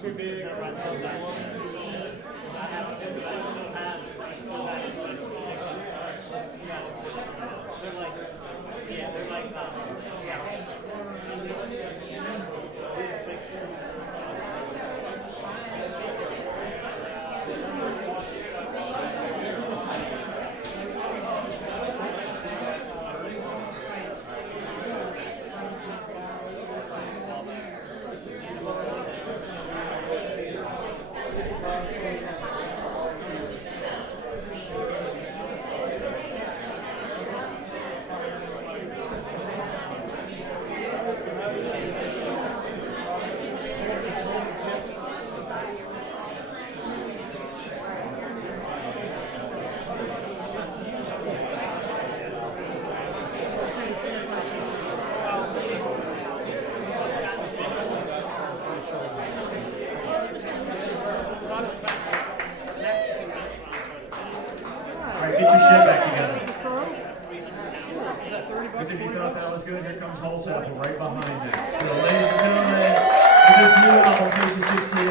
Too big. Get your shit back together. Because if you thought that was good, here comes Holsapple right behind it. So, ladies and gentlemen, with this new album, Case 68,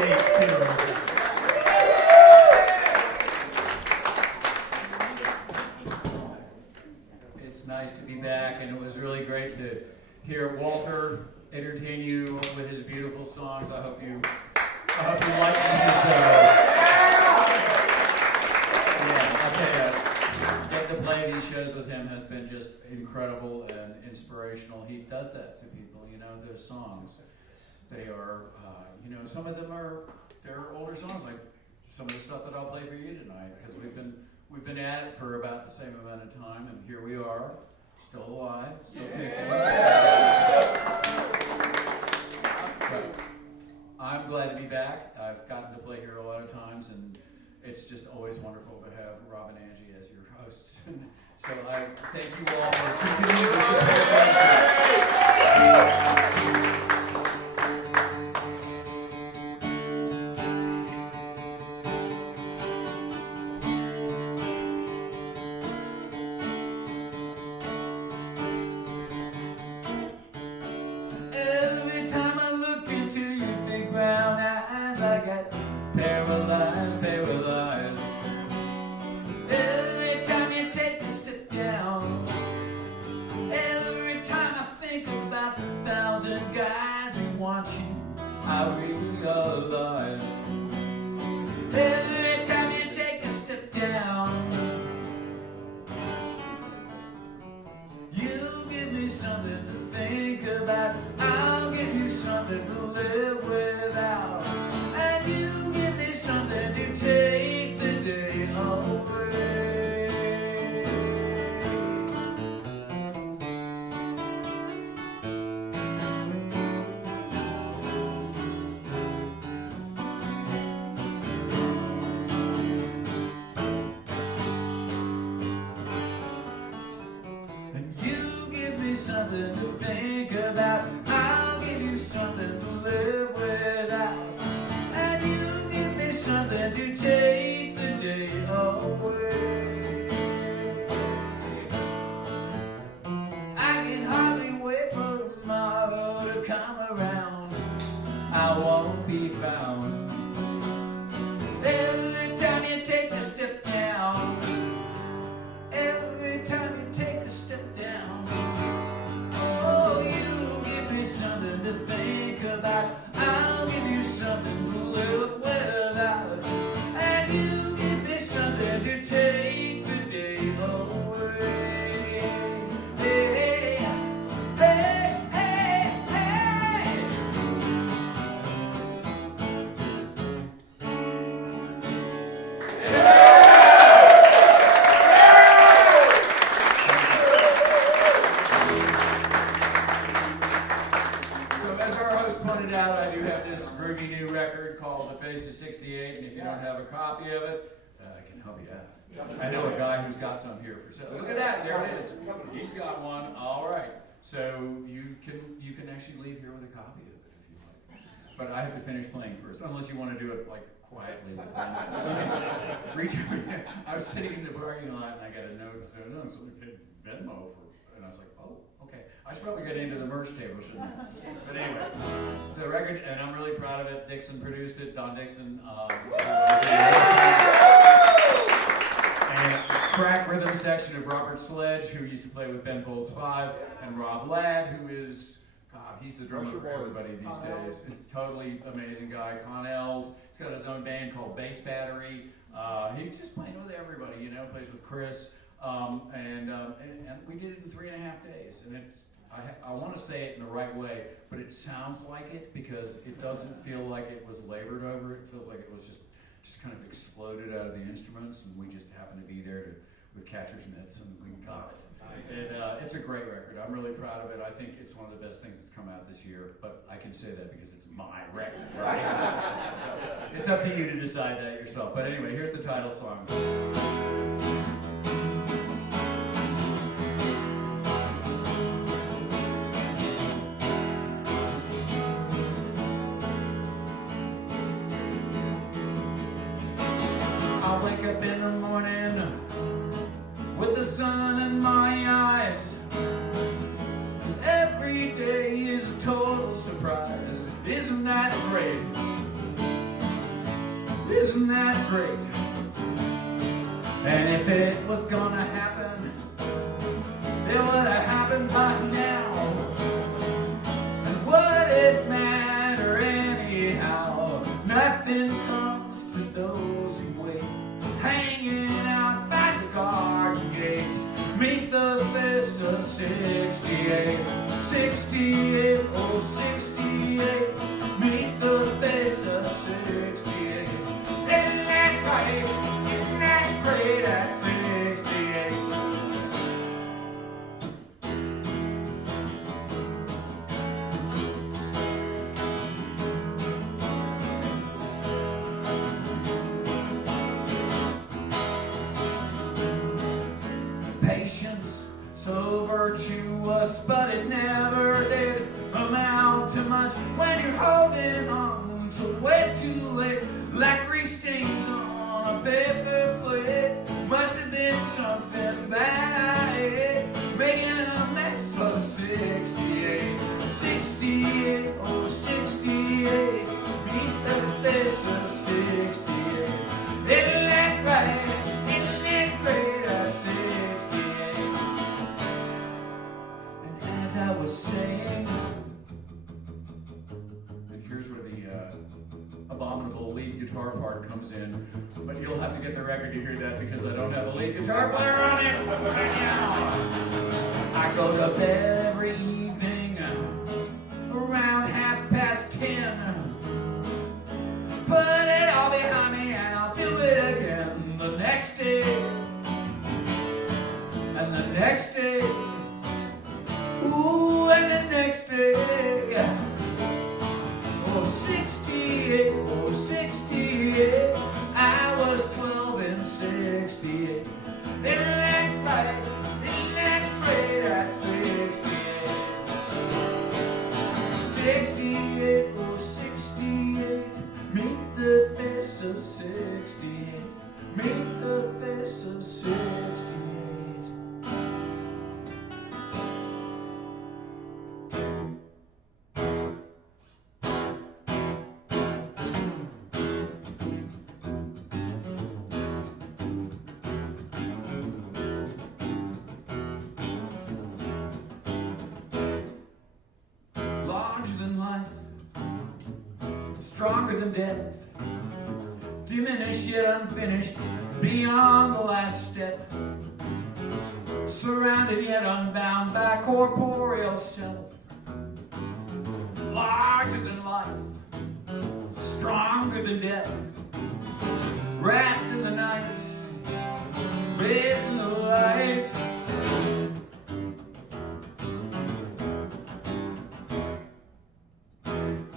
it's nice to be back, and it was really great to hear Walter entertain you with his beautiful songs. I hope you like his. Getting to play these shows with him has been just incredible and inspirational. He does that to people, their songs. They are, some of them they're older songs, like some of the stuff that I'll play for you tonight, because we've been at it for about the same amount of time, and here we are, still alive, still kicking. But I'm glad to be back. I've gotten to play here a lot of times, and it's just always wonderful to have Rob and Angie as your hosts. So I thank you all for continuing to support. Every time I look into your big brown eyes, I get paralyzed. Every time you take a step down, every time I think about the 1,000 guys who want you, I realize. Every time you take a step down, you give me something to think about. I'll give you something to live without, and you give me something to take the day away. And you give me something to think about. I'll give you something to live without, and you give me something to take the day away. I can hardly wait for tomorrow to come around. I won't be found. Every time you take a step down, every time you take a step down, oh, you give me something to think about. I'll give you something to live without, and you give me something to take the day away. Hey, hey, hey, hey. So as our host pointed out, I do have this groovy new record called The Face of 68, and if you don't have a copy of it, I can help you out. I know a guy who's got some here for sale. Look at that, there it is. He's got one. All right. So you can actually leave here with a copy of it if you like. But I have to finish playing first, unless you want to do it like quietly. Reach. I was sitting in the parking lot and I got a note that said, "No, somebody paid Venmo for And I was like, oh, okay. I should probably get into the merch table, shouldn't I? But anyway, it's a record, and I'm really proud of it. Dixon produced it, Don Dixon. And crack rhythm section of Robert Sledge, who used to play with Ben Folds 5, and Rob Ladd, who is, God, he's the drummer for everybody these days. Totally amazing guy. Connell's, he's got his own band called Bass Battery. He's just playing with everybody, you know, plays with Chris. And we did it in 3.5 days. And it's, I want to say it in the right way, but it sounds like it because it doesn't feel like it was labored over. It feels like it was just kind of exploded out of the instruments, and we just happened to be there with catcher's mitts, and we got it. Nice. And it's a great record. I'm really proud of it. I think it's one of the best things that's come out this year, but I can say that because it's my record, right? So it's up to you to decide that yourself. But anyway, here's the title song. I wake up in the morning with the sun in my eyes. Every day is a total surprise. Isn't that great? Isn't that great? And if it was gonna happen, it would have happened by now. And would it matter anyhow? Nothing comes to those who wait. Hanging out by the garden gate, meet the face of 68, 68, oh 68, meet the face of 68. Isn't that great? Isn't that great at 68? Patience, so virtuous, but it never did amount to much when you're holding on to way too late, like grease stains on a paper plate. Must have been something that I ate, making a mess of 68, 68, oh 68, meet the face of 68. Isn't that right? Isn't that great at 68? And as I was saying, and here's where the abominable lead guitar part comes in, but you'll have to get the record to hear that because I don't have a lead guitar player on it right now. I go to bed every evening around 10:30. Put it all behind me and I'll do it again the next day. And the next day. Ooh, and the next day. Oh, 68, oh, 68. I was 12 and 68. Isn't that right? Isn't that great at 68? 68, oh, 68. Meet the face of 68. Meet the face of 68. Larger than life, stronger than death, diminished yet unfinished, beyond the last step, surrounded yet unbound by corporeal self. Larger than life, stronger than death, wrapped in the night, bathed in the light.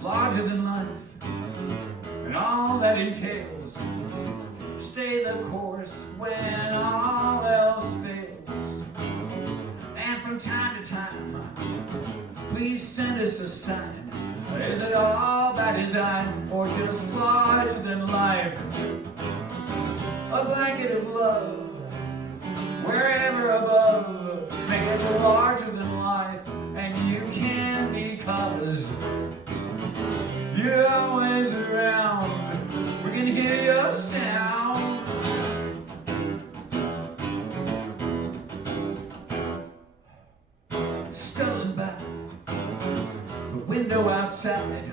Larger than life, and all that entails. Stay the course when all else fails. And from time to time, please send us a sign. Is it all by design, or just larger than life? A blanket of love, wherever above, make it larger. sculling by the window outside,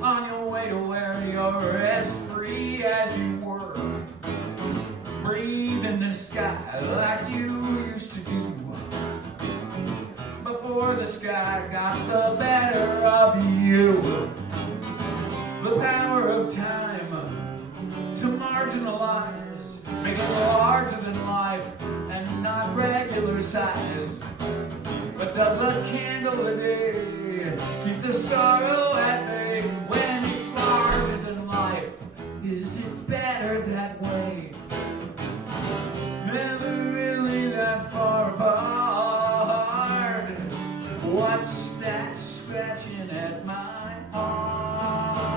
on your way to where you're as free as you were. Breathe in the sky like you used to do, before the sky got the better of you. The power of time to marginalize, make it larger than life and not regular size. But does a candle a day keep the sorrow at bay when it's larger than life? Is it better that way? Never really that far apart. What's that scratching at my heart?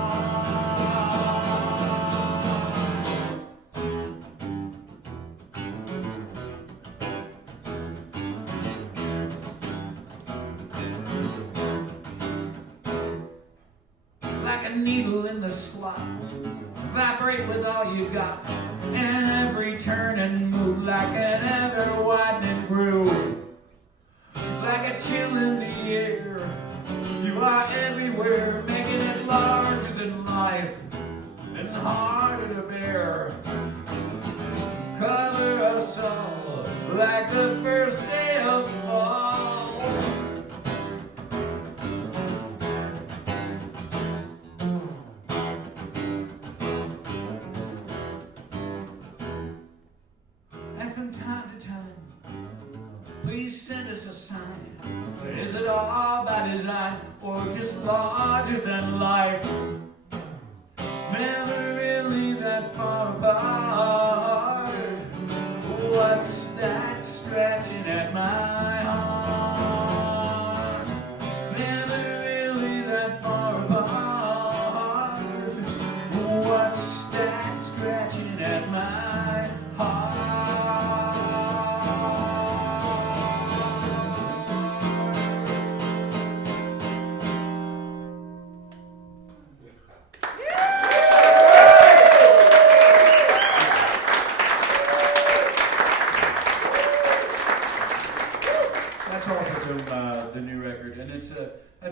Like a needle in the slot, vibrate with all you got, and every turn and move like an ever-widening groove. Like a chill in the air, you are everywhere, making it larger than life and harder to bear. Cover us all like the first day of fall. And from time to time, please send us a sign. Is it all by design or just larger than life? Never really that far apart. What's that scratching at my heart? Never really that far apart. What's that scratching at my heart? That's also from the new record, and that's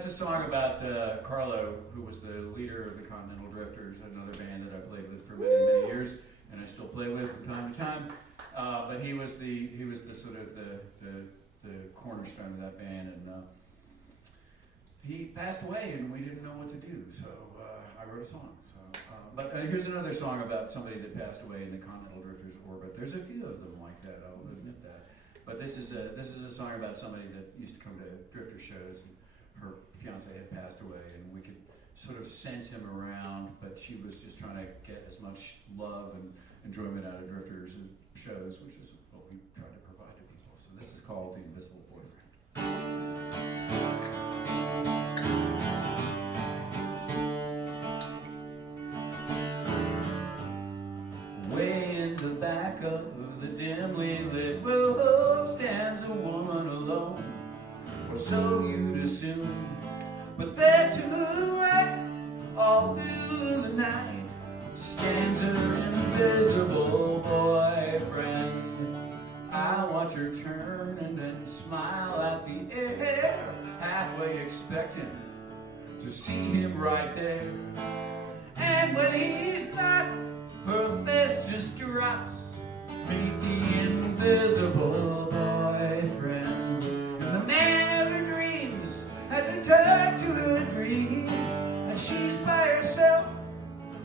a song about Carlo, who was the leader of the Continental Drifters, another band that I played with for many, many years, and I still play with from time to time. But he was the sort of the cornerstone of that band, and he passed away, and we didn't know what to do, so I wrote a song. But here's another song about somebody that passed away in the Continental Drifters orbit. There's a few of them like that, I'll admit that. But this is a song about somebody that used to come to Drifter shows, and her fiance had passed away, and we could sort of sense him around, but she was just trying to get as much love and enjoyment out of Drifters and shows, which is what we try to provide to people. So this is called The Invisible Boyfriend. Way in the back of the dimly lit room stands a woman alone, or so you'd assume. But there to her right, all through the night, stands her invisible boyfriend. I watch her turn and then smile at the air, halfway expecting to see him right there. And when he's not, her face just drops beneath the invisible boyfriend. And the man of her dreams has returned to her dreams, and she's by herself,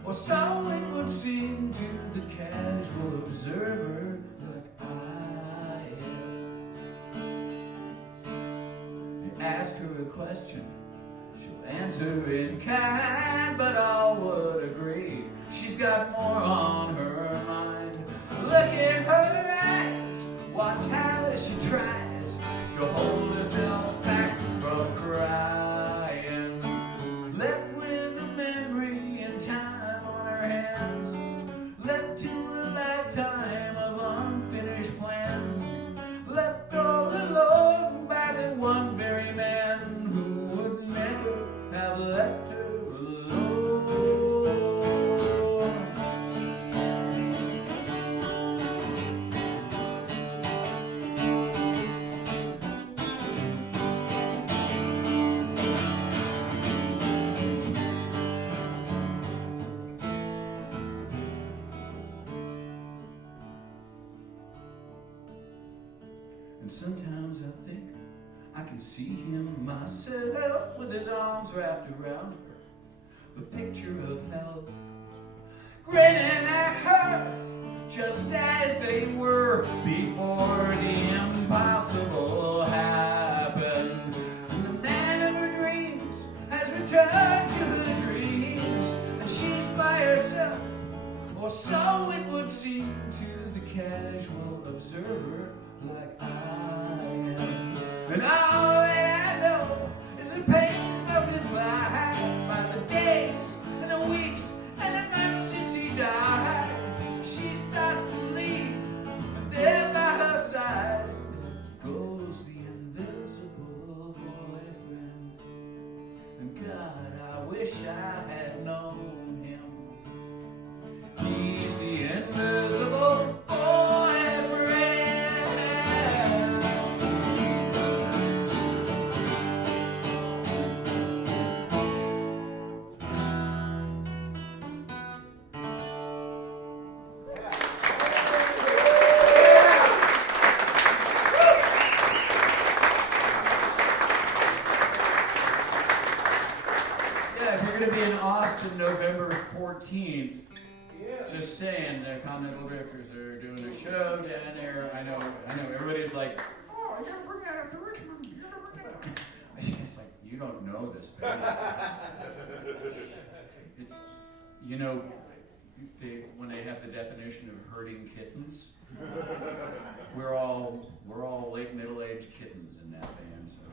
or so it would seem to the casual observer like I am. You ask her a question, she'll answer in kind, but all would agree she's got more on her mind. Look in her eyes, watch how she tries to hold herself back from crying. Left with a memory and time on her hands, left to a lifetime of unfinished plans, left all alone by the one very man who would never have left her alone. And sometimes I think I can see him myself with his arms wrapped around her, the picture of health, grinning at her just as they were before the impossible happened. And the man of her dreams has returned to her dreams, and she's by herself, or so it would seem to the casual observer like I am. And all that I know is her pain's multiplied by the days and the weeks and the months since he died. She starts to leave, and there by her side goes the invisible boyfriend. And God, I wish I had known him. He's the invisible boyfriend. November 14th. Just saying, the Continental Drifters are doing a show down there. I know. Everybody's like, oh, you gotta bring that up to Richmond. You gotta bring that up. It's like, you don't know this band. It's, you know, when they have the definition of herding kittens, we're all late middle-aged kittens in that band. So,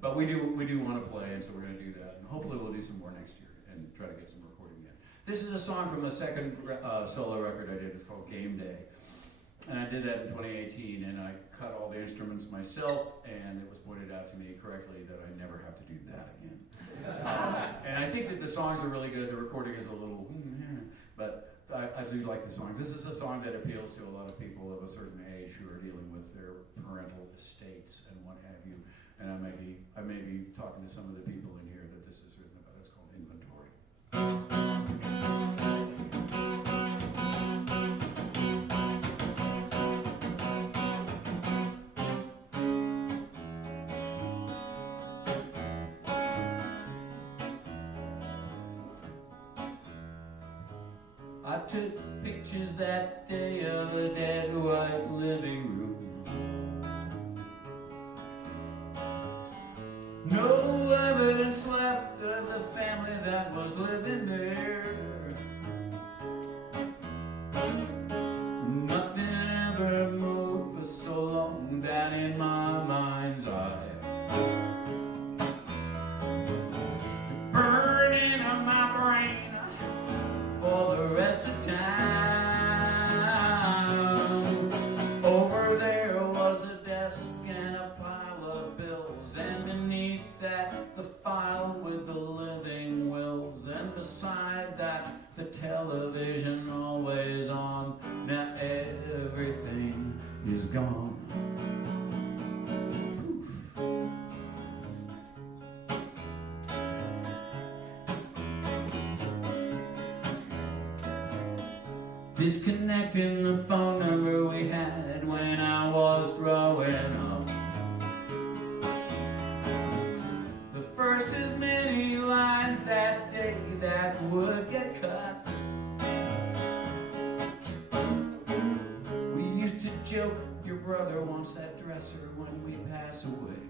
but we do want to play, and so we're going to do that, and hopefully we'll do some more next year and try to get some recording in. This is a song from the second solo record I did. It's called Game Day. And I did that in 2018, and I cut all the instruments myself, and it was pointed out to me correctly that I never have to do that again. And I think that the songs are really good. The recording is a little, but I do like the songs. This is a song that appeals to a lot of people of a certain age who are dealing with their parental estates and what have you. And I may be talking to some of the people in here that this is written about. It's called Inventory. I took pictures that day of a dead white living room. No evidence left of the family that was living there. Nothing ever moved for so long that in my mind's eye it burned into my brain for the rest of time. Over there was a desk and a pile of bills, and beneath that the file with the living wills, and beside that the television always on. Now everything is gone. Poof. Disconnecting the phone number we had when I was growing up. The first of many lines that day that would get cut. We used to joke, your brother wants that dresser when we pass away.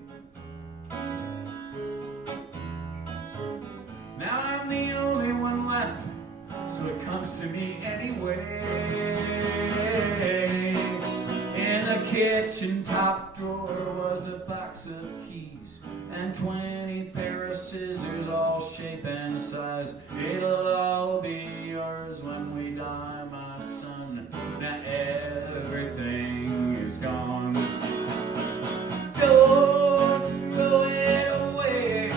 Now I'm the only one left, so it comes to me anyway. In the kitchen top drawer was a box of keys and 20 pair of scissors, all shape and size. It'll all be yours when we die, my son. Now everything is gone. Don't throw it away.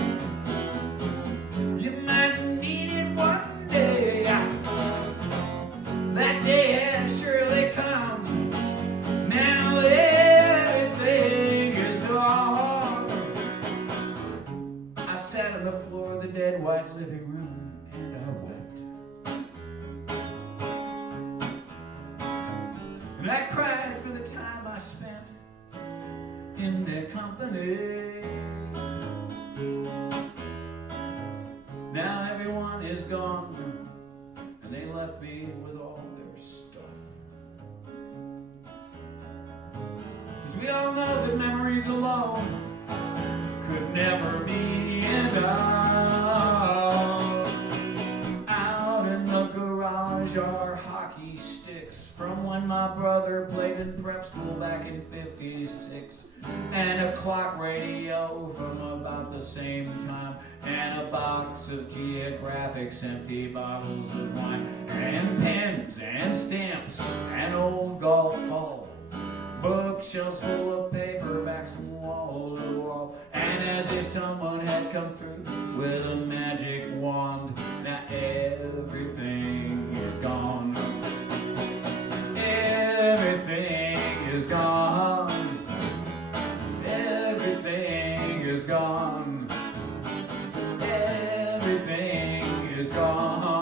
You might need it one day. That day has surely come. Now everything is gone. I sat on the floor of the dead white living room and I wept. And I cried for the time I spent in their company. Now everyone is gone, and they left me with all their stuff. 'Cause we all know that memories alone could never be enough. Out in the garage are hockey sticks from when my brother played in prep school back in '56, and a clock radio from about the same time, and a box of geographics, empty bottles of wine, and pens and stamps and old golf balls, bookshelves full of paperbacks from wall to wall, and as if someone had come through with a magic wand. Now everything is gone. Everything is gone. Everything is gone. Everything is gone.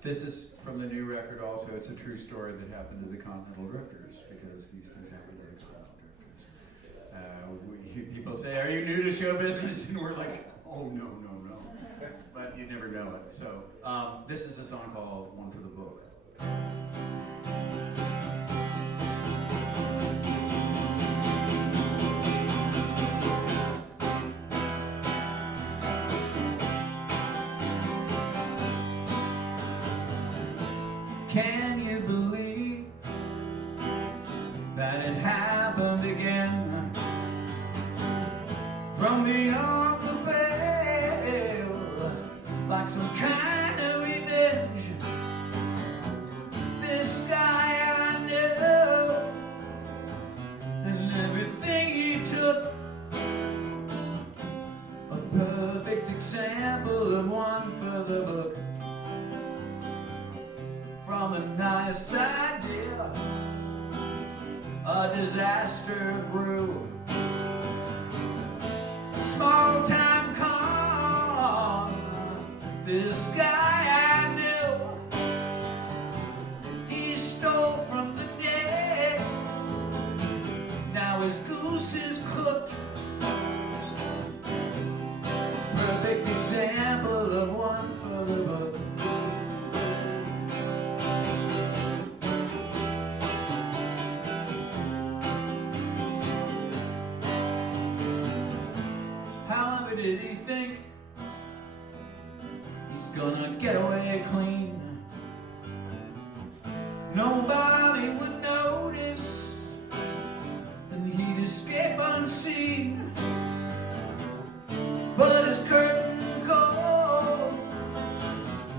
This is from the new record also. It's a true story that happened to the Continental Drifters, because these things happen to the Continental Drifters. People say, "Are you new to show business?" And we're like, "Oh, no. But you never know it. So this is a song called One for the Book. Can you believe that it happened again? From beyond the veil, like some kind of revenge. This guy I know, and everything he took, a perfect example of one for the book. From a nice idea, a disaster grew. Small time con, this guy I knew. He stole from the dead, now his goose is cooked. Perfect example of one for the book. Did he think he's gonna get away clean? Nobody would notice, and he'd escape unseen. But his curtain call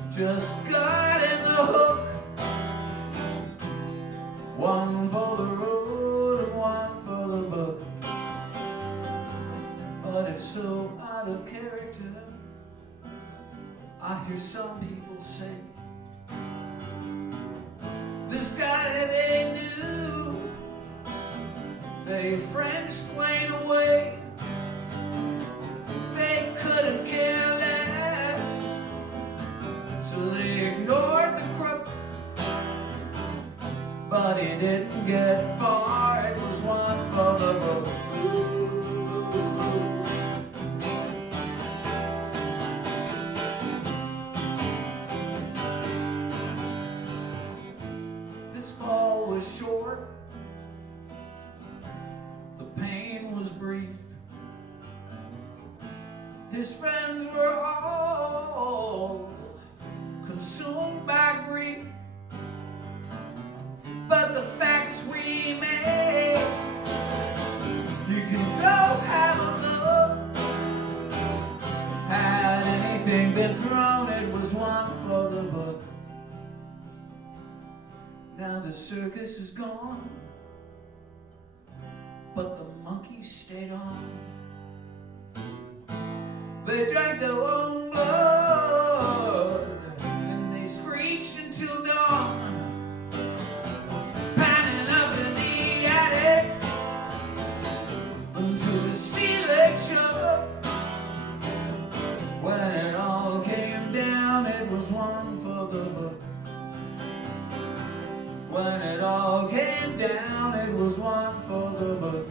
just got in the hook. One for the road and one for the book. But it's so out of character, I hear some people say, this guy they knew, they French-plain away. They couldn't care less, so they ignored the crook. But he didn't get far, it was one for the book. Short, the pain was brief. His friends were all consumed by grief. But the facts remain. You can go have a look. Had anything been thrown, it was one for the book. Now the circus is gone, but the monkeys stayed on. They drank their own blood, and they screeched until dawn. it was one for the book. When it all came down, it was one for the book.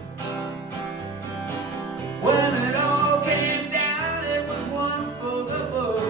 When it all came down, it was one for the book.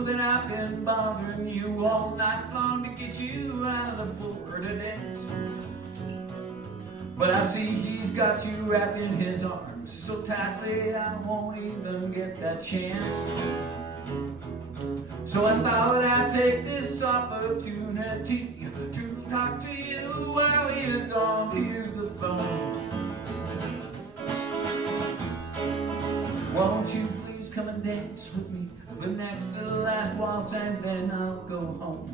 That I've been bothering you all night long to get you out of the floor to dance. But I see he's got you wrapped in his arms so tightly I won't even get that chance. So I thought I'd take this opportunity to talk to you while he is gone to use the phone. Won't you please come and dance with me the next to the last waltz, and then I'll go home.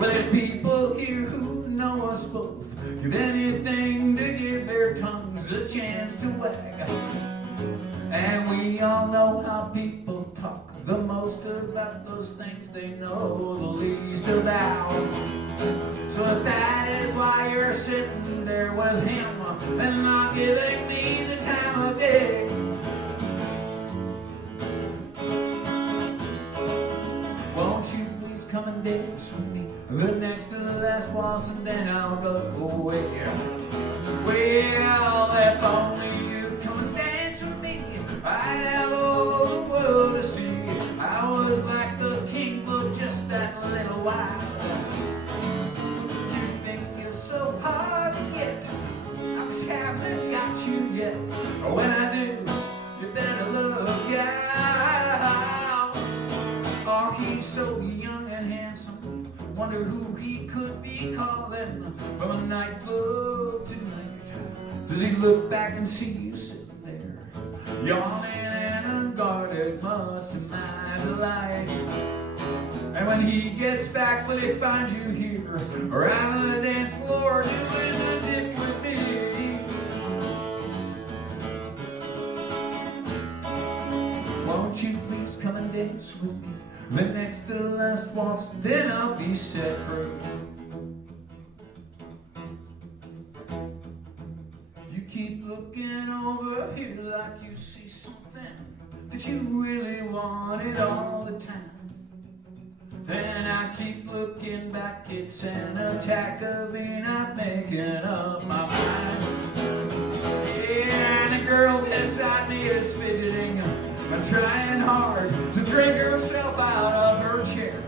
Well, there's people here who know us both, give anything to give their tongues a chance to wag. And we all know how people talk the most about those things they know the least about. So if that is why you're sitting there with him and not giving me the time of day, won't you please come and dance with me the next to the last waltz, and then I'll go away. Well, if only you'd come and dance with me, I'd have all the world to see. I was like the king for just that little while. You think you're so hard to get, I just haven't got you yet. When I do, you better look out. Oh, he's so young and handsome, wonder who he could be calling from a nightclub tonight. Does he look back and see you sitting there, yawning and unguarded, much to my delight? And when he gets back, will he find you here, or out on the dance floor doing the dick with me? Won't you please come and dance with me the next to the last waltz, then I'll be set free. You keep looking over here like you see something that you really wanted all the time. And I keep looking back, it's an attack of me not making up my mind. Yeah, and the girl beside me is fidgeting and trying hard to drink herself out of her chair.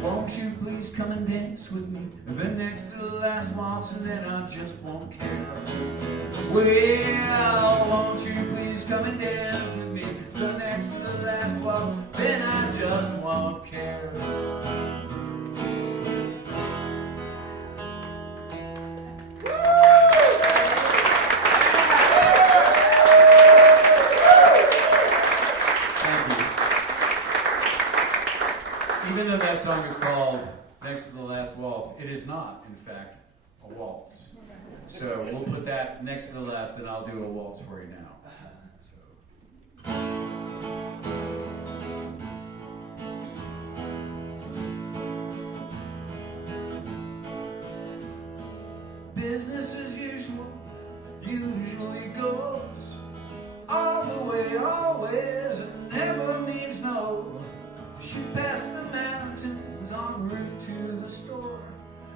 Won't you please come and dance with me the next to the last waltz, and then I just won't care. Well, won't you please come and dance with me the next to the last waltz, then I just won't care. Even though that song is called Next to the Last Waltz, it is not, in fact, a waltz. So we'll put that next to the last, and I'll do a waltz for you now. Business as usual usually goes all the way, always, and never means no. Shoot past the mountains en route to the store.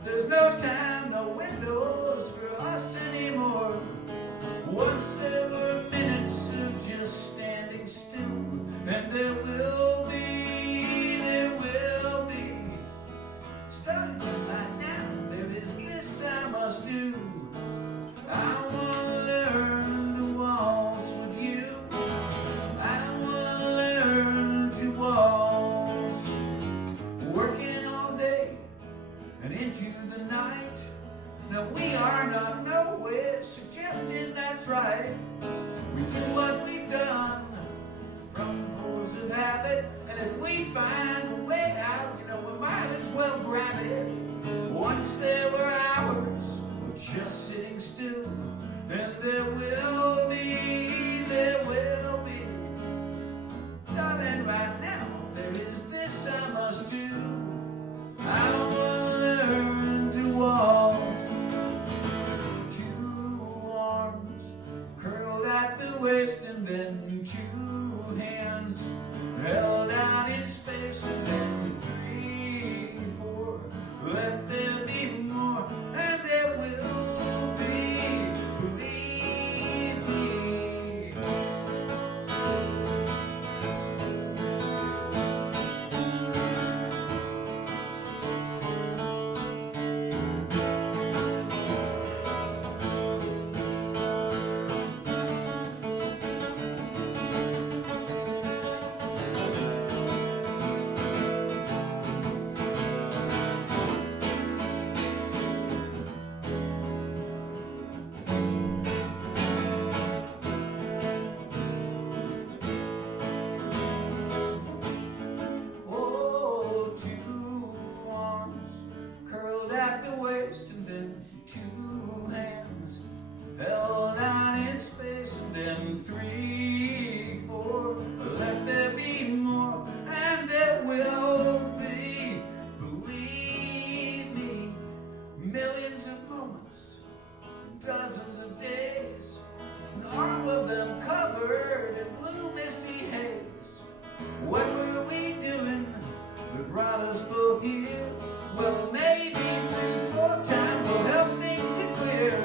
There's no time, no windows for us anymore. Once there were minutes of just standing still, and there will be. Starting right now, there is this I must do. I want to learn to waltz with you. I want to learn to waltz. Working all day and into the night. Now we are not nowhere suggesting that's right. We do what we've done from force of habit, and if we find a way both here. Well, maybe food for time will help things to clear.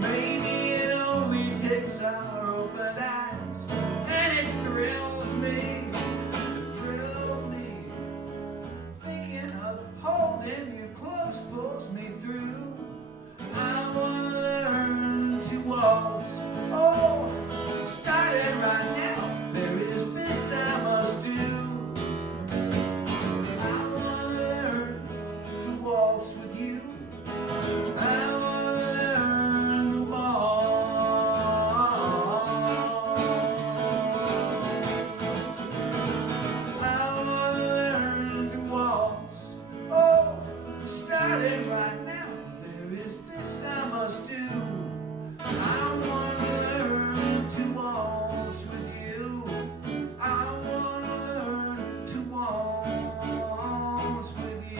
Maybe it only takes our open eyes, and it thrills me, thinking of holding you close pulls me through. I want to learn to waltz, oh, starting right now. There is this I must do. I want to learn to waltz with you. I want to learn to waltz. I want to learn to waltz, oh, starting right now. There is this I must do. I want to learn to waltz with you. I want to learn to waltz with you.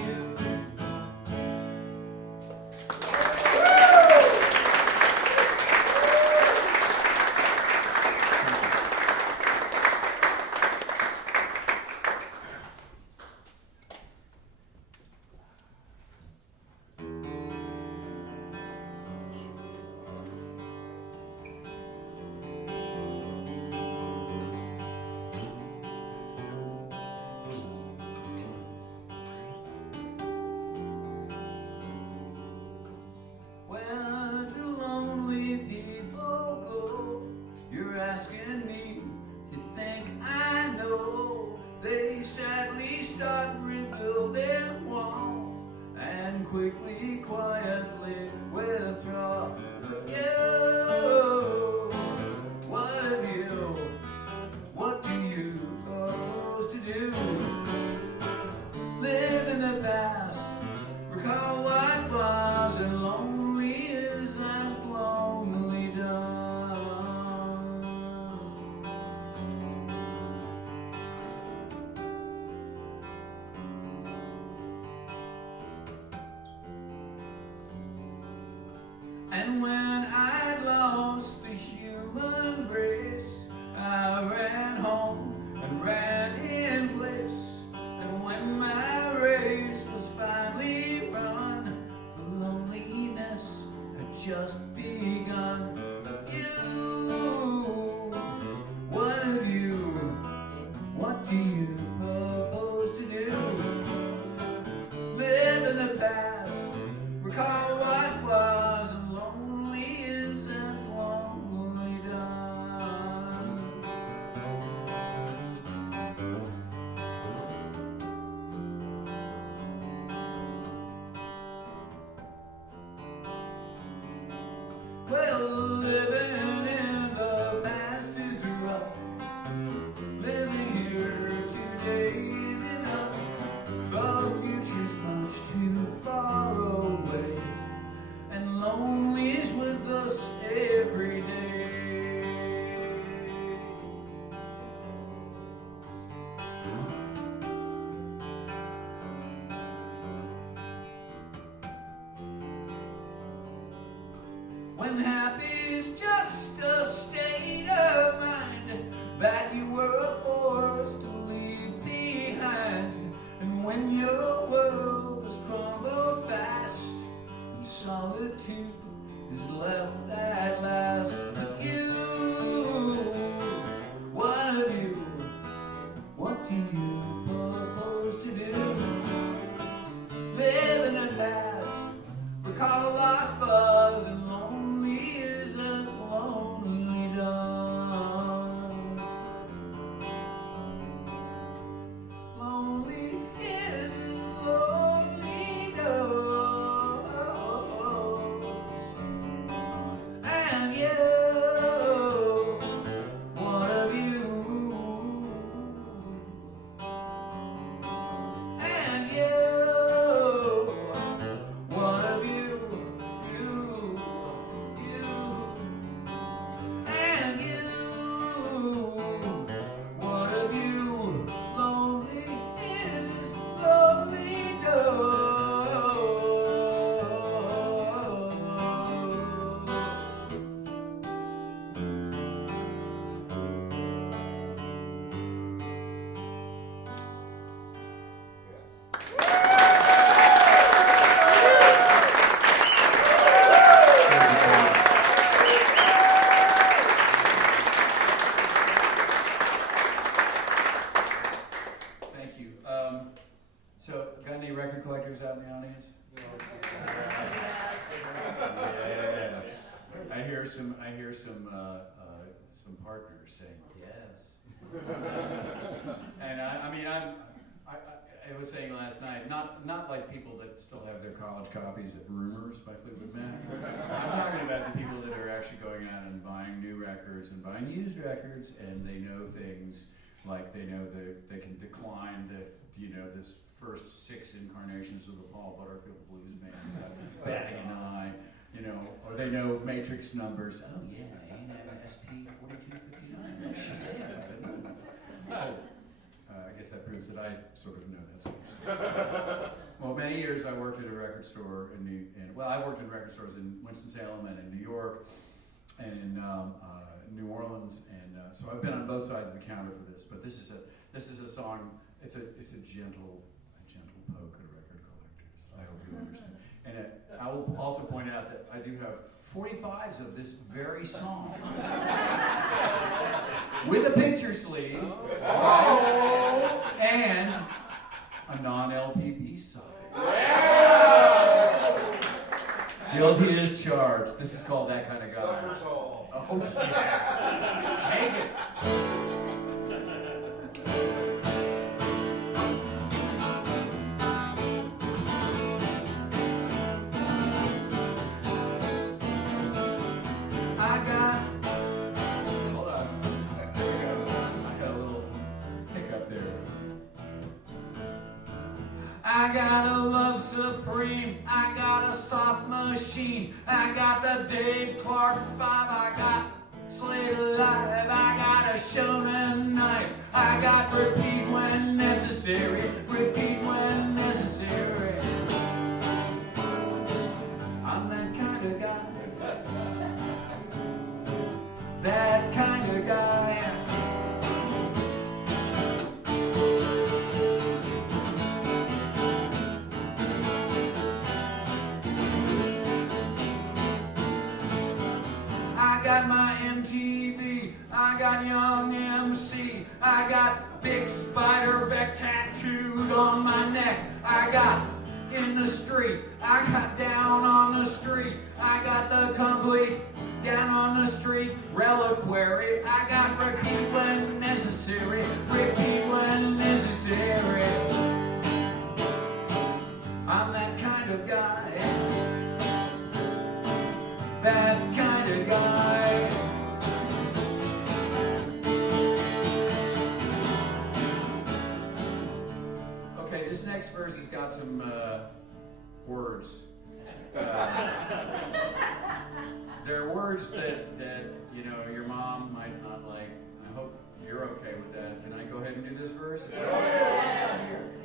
Where do lonely people go? You're asking me, you think I know? They sadly start rebuilding walls and quickly, quietly withdraw. But you, what have you? What do you propose to do? Live in the past, recall what was, and lonely is as lonely does. And when I'd lost the human race, I ran home and ran in place. And when my race was finally run, the loneliness had just begun. But you, what have you? What do you propose to do? Live in the past, recall what was, and lonely is as lonely done. Well, living in the past is rough. Living here today is enough. The future's much too far away, and lonely's with us every day. When happy's just a state of mind that you were forced to leave behind, and when your world has crumbled fast and solitude is left at last. But you, what have you? What do you propose to do? Live in the past, recall lost buzz, and lonely is as lonely does. Lonely is as lonely does. And you, So, got any record collectors out in the audience? Yes. I hear some partners saying yes. And I was saying last night, not like people that still have their college copies of Rumors by Fleetwood Mac. I'm talking about the people that are actually going out and buying new records and buying used records, and they know things like they know that they can decline this first 6 incarnations of the Paul Butterfield Blues Band without batting an eye, or they know matrix numbers. Oh yeah, A&M SP 4259. That's Shazam by the move. I guess that proves that I sort of know that sort of stuff. Well, many years I worked at a record store I worked in record stores in Winston-Salem and in New York and in New Orleans, and so I've been on both sides of the counter for this. But this is a song. It's a gentle poke at record collectors. I hope you understand. And I will also point out that I do have 45s of this very song with a picture sleeve, right, and a non-LP B-side. Guilty as charged. This is called That Kind of Guy. Oh yeah, take it. I got a love supreme, I got a soft machine, I got the Dave Clark 5, I got Slade Alive, I got a Shonen knife, I got repeat when necessary, repeat when necessary. I'm that kind of guy, that kind of guy. I got my MTV, I got Young MC, I got Big Spiderbeck tattooed on my neck, I got In the Street, I got Down on the Street, I got the complete Down on the Street reliquary, I got repeat when necessary, repeat when necessary. I'm that kind of guy, that kind of guy. Okay, this next verse has got some words. There are words that your mom might not like. I hope you're okay with that. Can I go ahead and do this verse?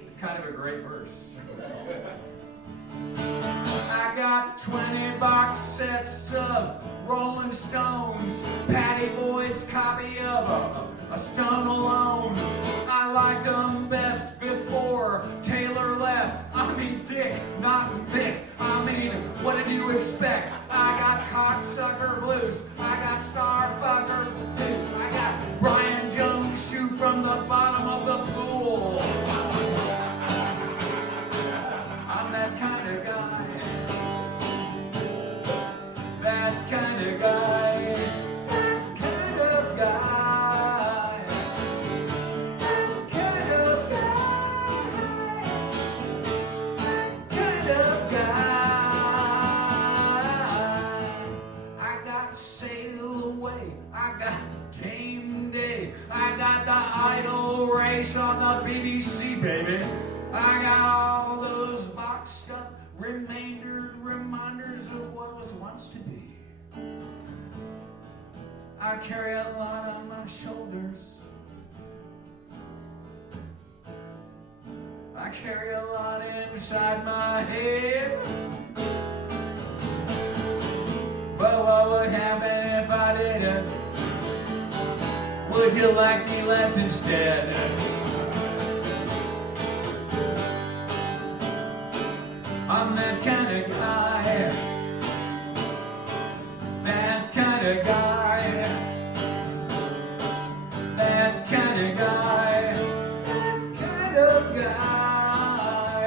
It's kind of a great verse. I got 20 box sets of Rolling Stones, Patty Boyd's copy of a Stone Alone. I liked them best before Taylor left. I mean Dick, not Vic. I mean, what did you expect? I got Cocksucker Blues, I got Starfucker Blues, I got Brian Jones' shoe from the bottom of the pool. I'm that kind of guy, that kind of guy, that kind of guy, that kind of guy, that kind of guy. I got Sail Away, I got Game Day, I got the Idol Race on the BBC, baby. I got all those boxed up reminders of what was once to be. I carry a lot on my shoulders. I carry a lot inside my head. But what would happen if I didn't? Would you like me less instead? I'm that kind of guy, that kind of guy, that kind of guy, that kind of guy.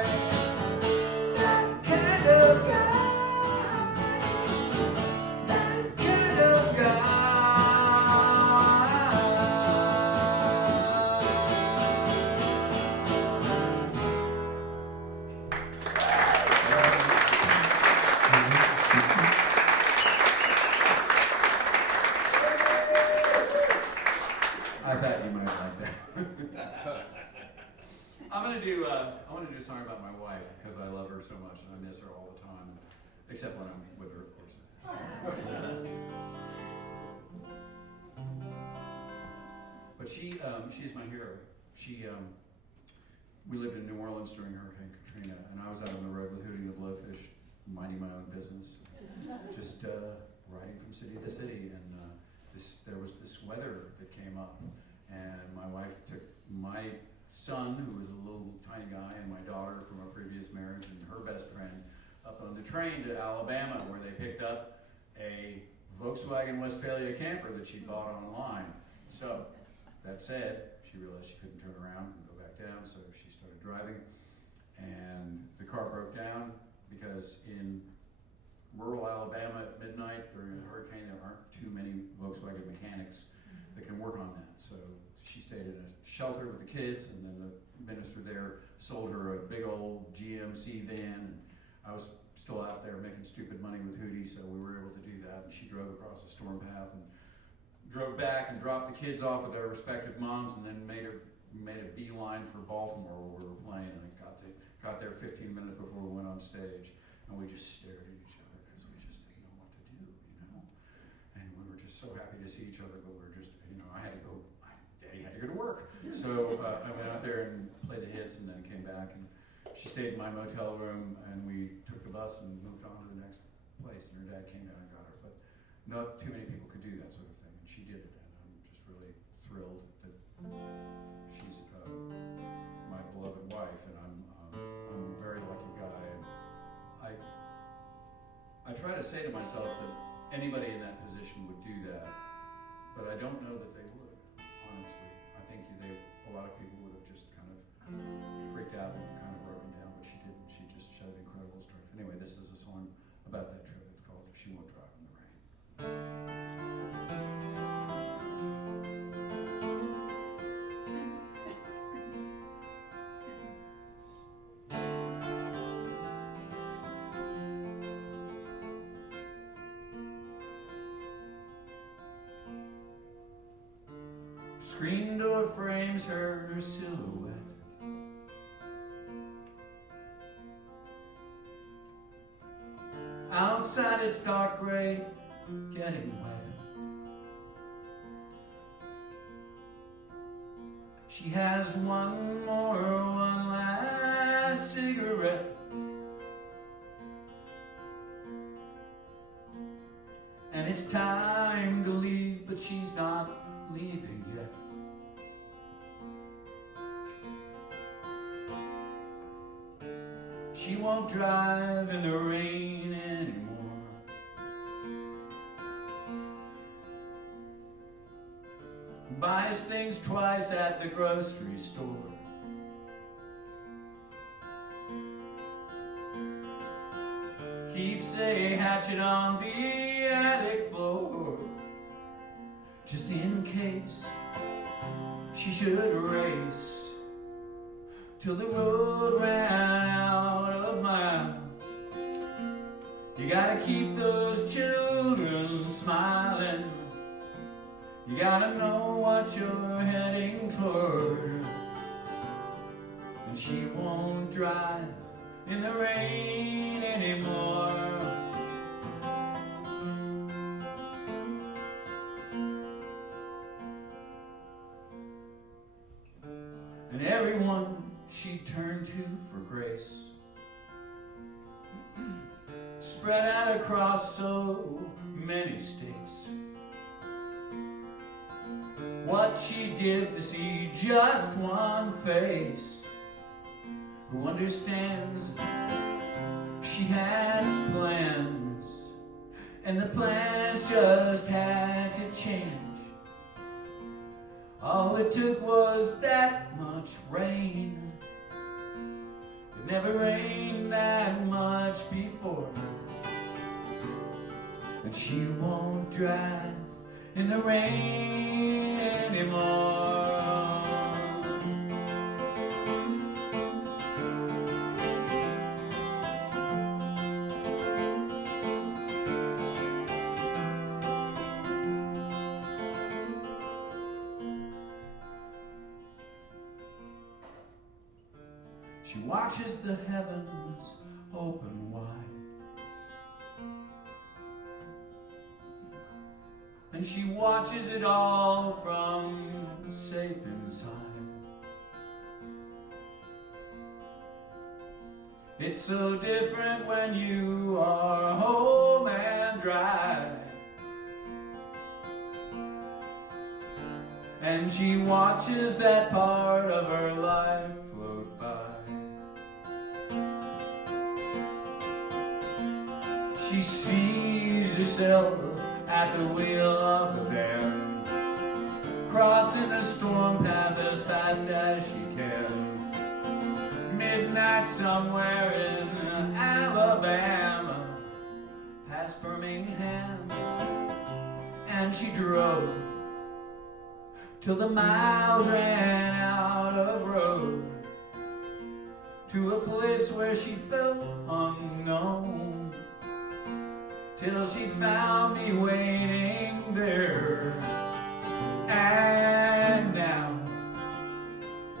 my wife, because I love her so much and I miss her all the time, except when I'm with her, of course. But she's my hero. We lived in New Orleans during Hurricane Katrina, and I was out on the road with Hootie the Blowfish, minding my own business, just riding from city to city. And there was this weather that came up, and my wife took my son, who was a little tiny guy, and my daughter from a previous marriage, and her best friend, up on the train to Alabama, where they picked up a Volkswagen Westphalia camper that she bought online. So, that said, she realized she couldn't turn around and go back down, so she started driving, and the car broke down because in rural Alabama at midnight during a hurricane, there aren't too many Volkswagen mechanics that can work on that. So she stayed in a shelter with the kids, and then the minister there sold her a big old GMC van, and I was still out there making stupid money with Hootie, so we were able to do that. And she drove across the storm path and drove back and dropped the kids off with their respective moms, and then made a beeline for Baltimore where we were playing. And I got there 15 minutes before we went on stage, and we just stared at each other because we just didn't know what to do, And we were just so happy to see each other, but we were just, I had to go. Daddy had to go to work, so I went out there and played the hits, and then came back, and she stayed in my motel room, and we took the bus and moved on to the next place. And her dad came down and got her, but not too many people could do that sort of thing, and she did it, and I'm just really thrilled that she's my beloved wife, and I'm a very lucky guy. And I try to say to myself that anybody in that position would do that, but I don't know that they would. Honestly, I think a lot of people would have just kind of freaked out and kind of broken down, but she didn't. She just showed incredible strength. Anyway, this is a song about that trip. It's called "She Won't Drive in the Rain." Screen door frames her silhouette. Outside it's dark gray, getting wet. She has one last cigarette. And it's time to leave, but she's not leaving yet. She won't drive in the rain anymore. Buys things twice at the grocery store. Keeps a hatchet on the attic floor, just in case she should race till the road ran out of miles. You gotta keep those children smiling. You gotta know what you're heading toward. And she won't drive in the rain anymore. And everyone she turned to for grace spread out across so many states. What she'd give to see just one face who understands she had plans, and the plans just had to change. All it took was that much rain. It never rained that much before. And she won't drive in the rain anymore. She She watches the heavens open wide, and she watches it all from safe inside. It's so different when you are home and dry, and she watches that part of her life float by. She sees herself at the wheel of the van, crossing the storm path as fast as she can. Midnight somewhere in Alabama, past Birmingham, and she drove till the miles ran out of road, to a place where she felt unknown, till she found me waiting there. And now,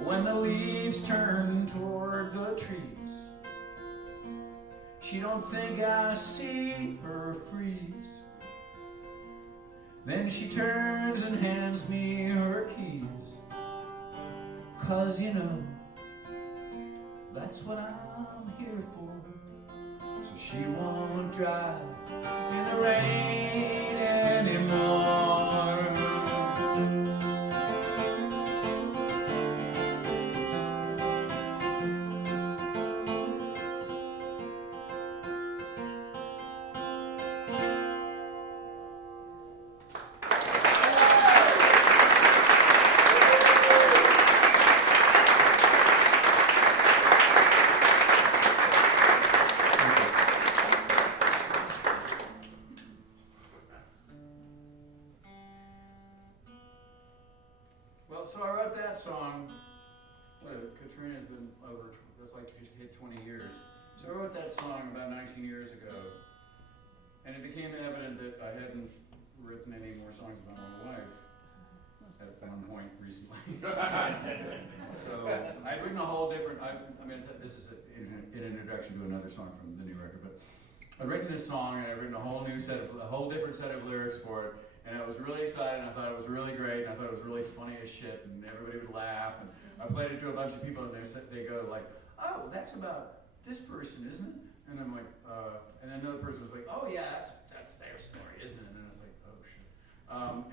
when the leaves turn toward the trees, she don't think I see her freeze. Then she turns and hands me her keys, 'cause you know, that's what I'm here for. So she won't drive in the rain anymore. So I wrote that song. Katrina's been over, that's like just hit 20 years. So I wrote that song about 19 years ago, and it became evident that I hadn't written any more songs about my wife at one point recently. So I'd written a whole different, I mean, this is an introduction to another song from the new record, but I'd written this song and I'd written a whole different set of lyrics for it. And I was really excited, and I thought it was really great, and I thought it was really funny as shit, and everybody would laugh. And I played it to a bunch of people, and they go like, "Oh, that's about this person, isn't it?" And I'm like, and then another person was like, "Oh yeah, that's their story, isn't it?" And I was like, "Oh shit."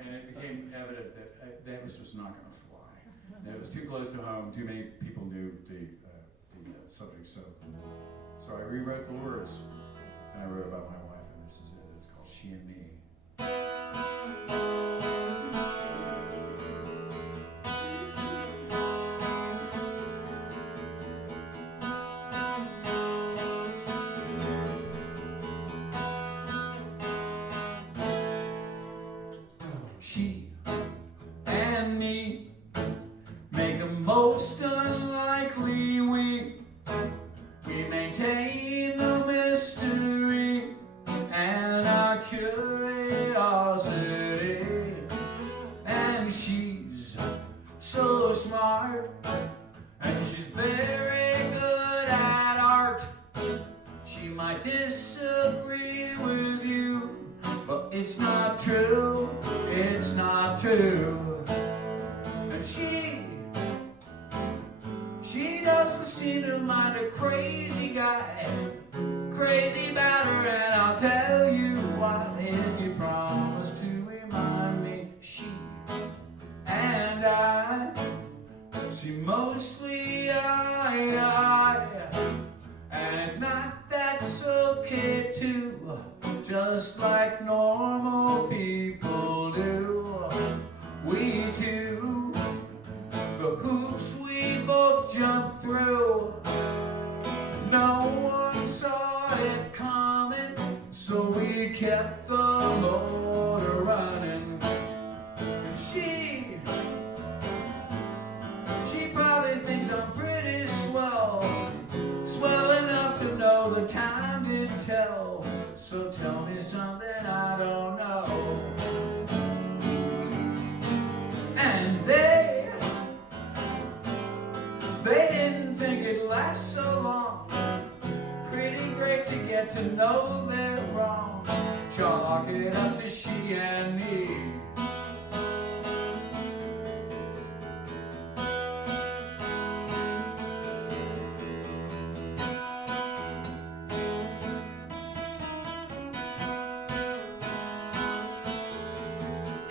And it became evident that that was just not going to fly. And it was too close to home. Too many people knew the subject. So I rewrote the words, and I wrote about my wife, and this is it. It's called "She and Me." She and me make a most unlikely we maintain the mystery and our curiosity. And she's so smart, and she's very good at art. She might disagree with you, but it's not true, it's not true. And she doesn't seem to mind a crazy guy, crazy about her, and I'll tell you why. If you promise to remind me, she and I see mostly eye to eye. And if not, that's okay too, just like normal people do. We do the hoops we both jumped through. No one saw it coming, so we kept the motor running. And she probably thinks I'm pretty swell enough to know the time didn't tell. So tell me something I don't know. And they didn't think it'd last so get to know they're wrong. Chalk it up to she and me.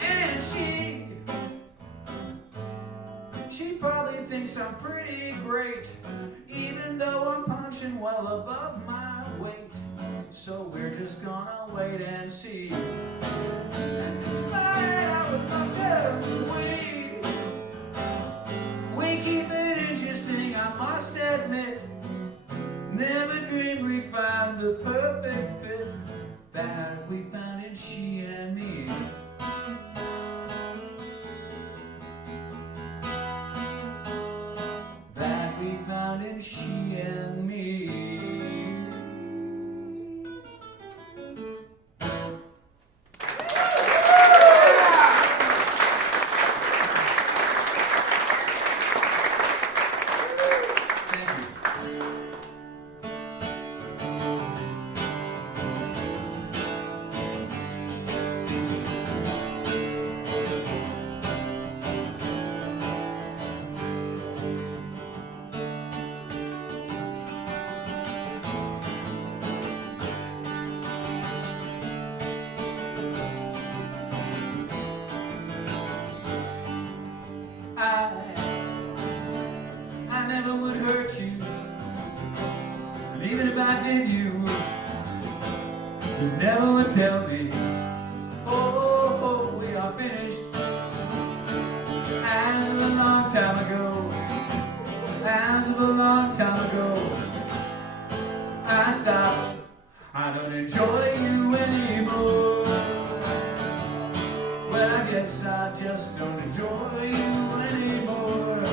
And she probably thinks I'm pretty great, even though I'm punching well above my weight. So we're just gonna wait and see. And despite our reluctance, we keep it interesting, I must admit. Never dreamed we'd find the perfect fit that we found in she and me. That we found in she and me. I never would hurt you, and even if I did, you never would tell me, oh, we are finished. As of a long time ago, as of a long time ago, I stopped. I don't enjoy you anymore. Well, I guess I just don't enjoy you anymore.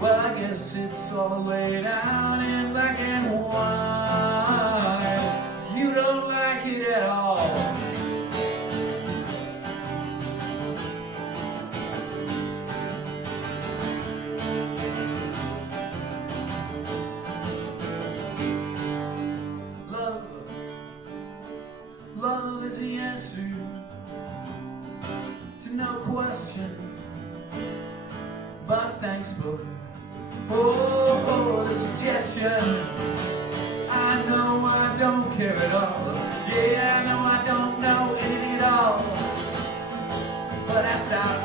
Well, I guess it's all laid out in black and white. You don't like it at all. Love is the answer to no question. But thanks for the suggestion. I know I don't care at all. Yeah, I know I don't know anything at all. But I stopped.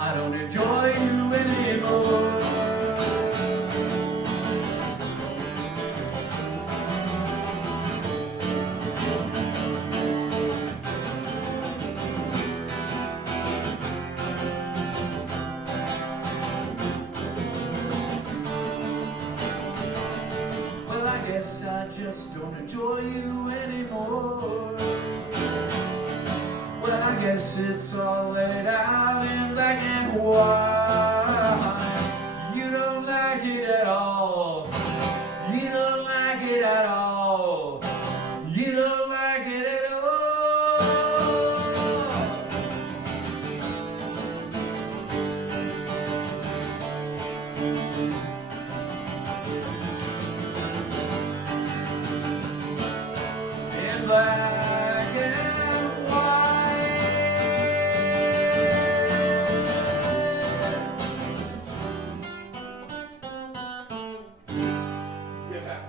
I don't enjoy you anymore. I just don't enjoy you anymore. Well, I guess it's all laid out in black and white. You don't like it at all. You don't like it at all. You don't like it at all. Black and white. Yeah.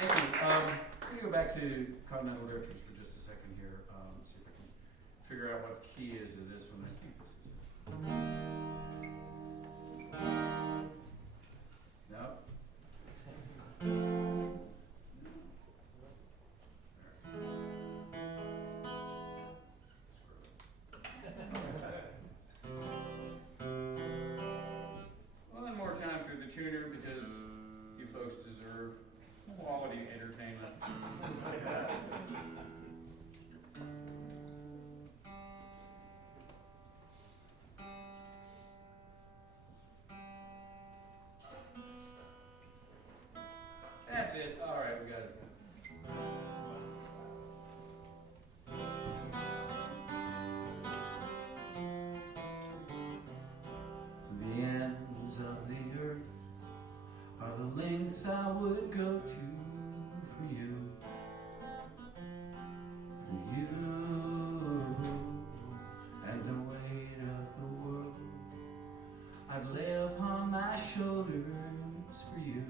Thank you. Let me go back to continental directories for just a second here. See if I can figure out what key is in this one. I think this is. No. One more time through the tuner because you folks deserve quality entertainment. place I would go to for you, and the weight of the world I'd lay upon my shoulders for you,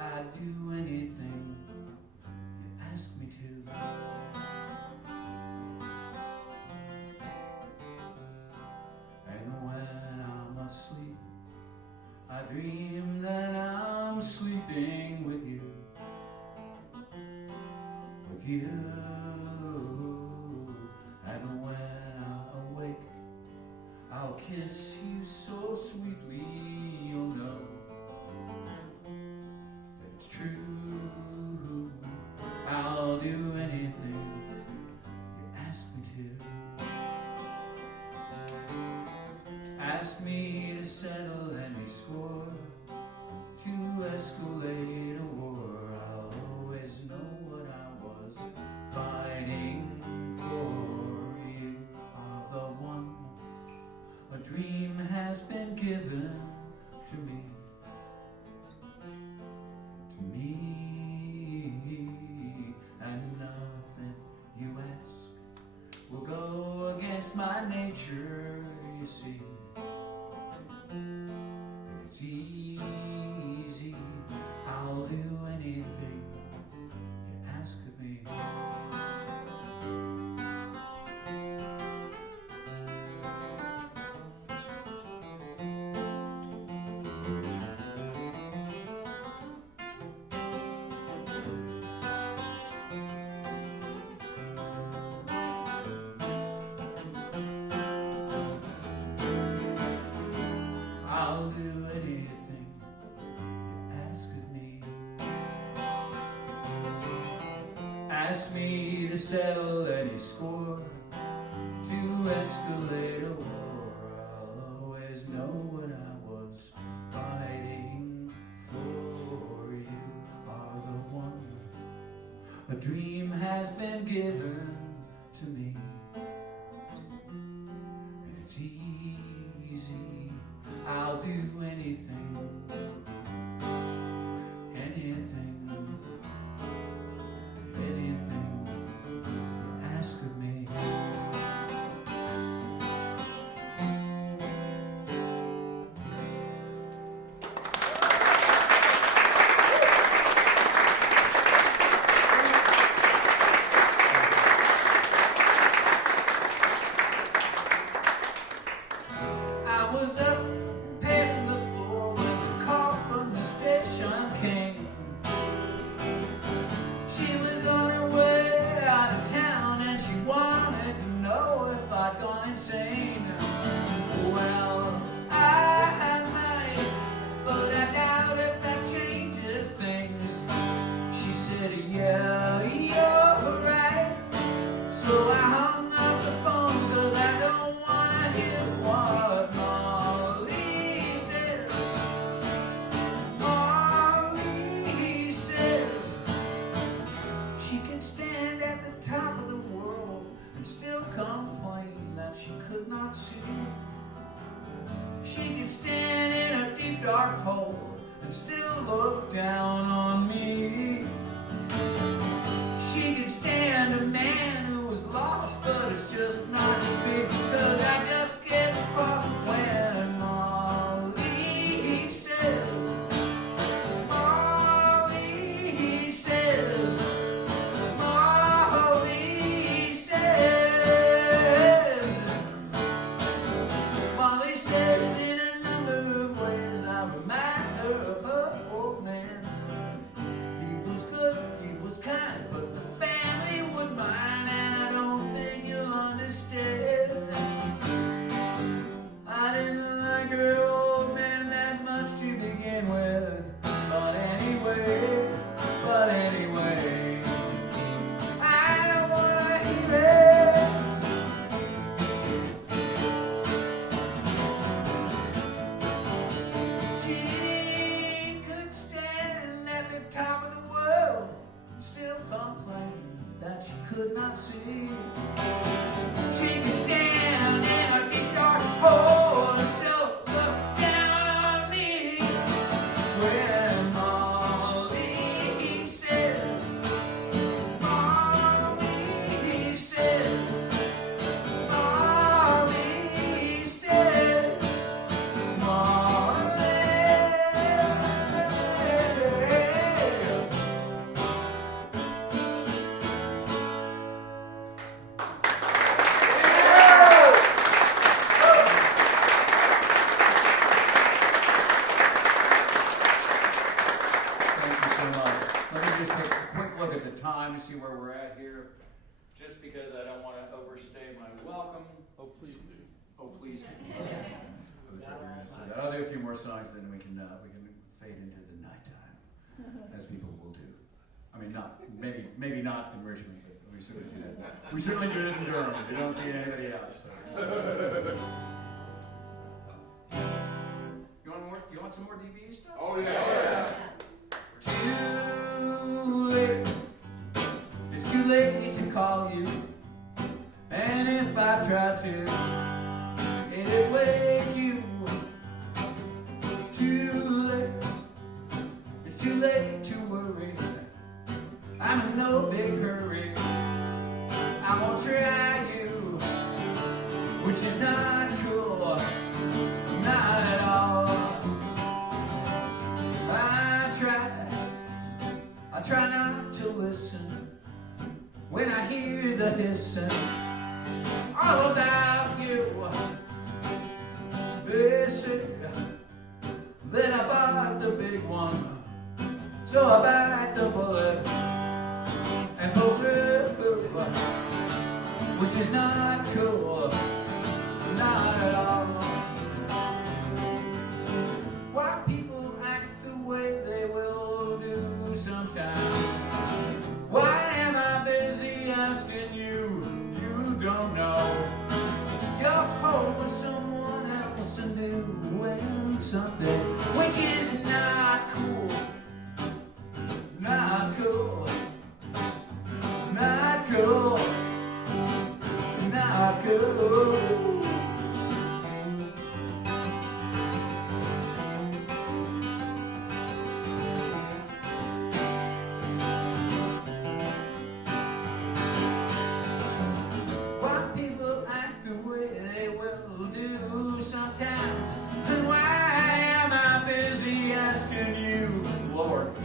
I'd do anything you ask me to. And when I'm asleep, I dream that I'm sleeping with you, and when I awake, I'll kiss you so sweetly, you'll know that it's true. I'll do anything you ask me to. Ask me to settle any score, to escalate a war. I'll always know what I was fighting for. You are the one. A dream has been given to me, and nothing you ask will go against my nature, you see. If it's easy, I'll do anything you ask of me. I'll do anything you ask of me. Ask me to settle any score, to escalate a war. I'll always know what I was fighting for. You are the one. A dream has been given to me, and it's easy. I'll do anything, anything you ask of me. I was up pacing the floor when the call from the station came. She was on her way out of town and she wanted to know if I'd gone insane. Well, I might, but I doubt if that changes things. She said, yeah, you're right. So I hung up the phone 'cause I don't wanna hear what Molly says. Molly says she can stand at the top of the world and still complain that she could not see. She can stand in a deep dark hole and still look down on me. She can stand a man who was lost, but it's just not big, because I just get caught when Molly says, Molly says, Molly says, Molly says in a number of ways I remind her of her old man. He was good, he was kind, but the family would mind, and I don't think you'll understand. I didn't like her old man that much to begin with, but anyway, I don't wanna hear it. She could stand at the top of the world and still complain that she could not see. She could stand in a deep dark hole and still so much. Let me just take a quick look at the time to see where we're at here, just because I don't want to overstay my welcome. Oh, please do. Oh, please do. Okay. I was gonna say that. I'll do a few more songs, then we can fade into the nighttime, as people will do. I mean, maybe not in Richmond, but we certainly do that. We certainly do it in Durham. We don't see anybody out. So. You want some more DB stuff? Oh yeah. Too late. It's too late to call you. And if I tried to, it'd wake you. Too late. It's too late to worry. I'm in no big hurry. I won't try you, which is not cool. Not at all. I try not to listen when I hear the hissing all about you. They say that I bought the big one, so I bite the bullet and pull through, which is not cool, not at all. Why people act the way they will do sometimes. Why am I busy asking you? You don't know. You're hoping someone else and doing something which is not cool. Not cool. Not cool. Not cool.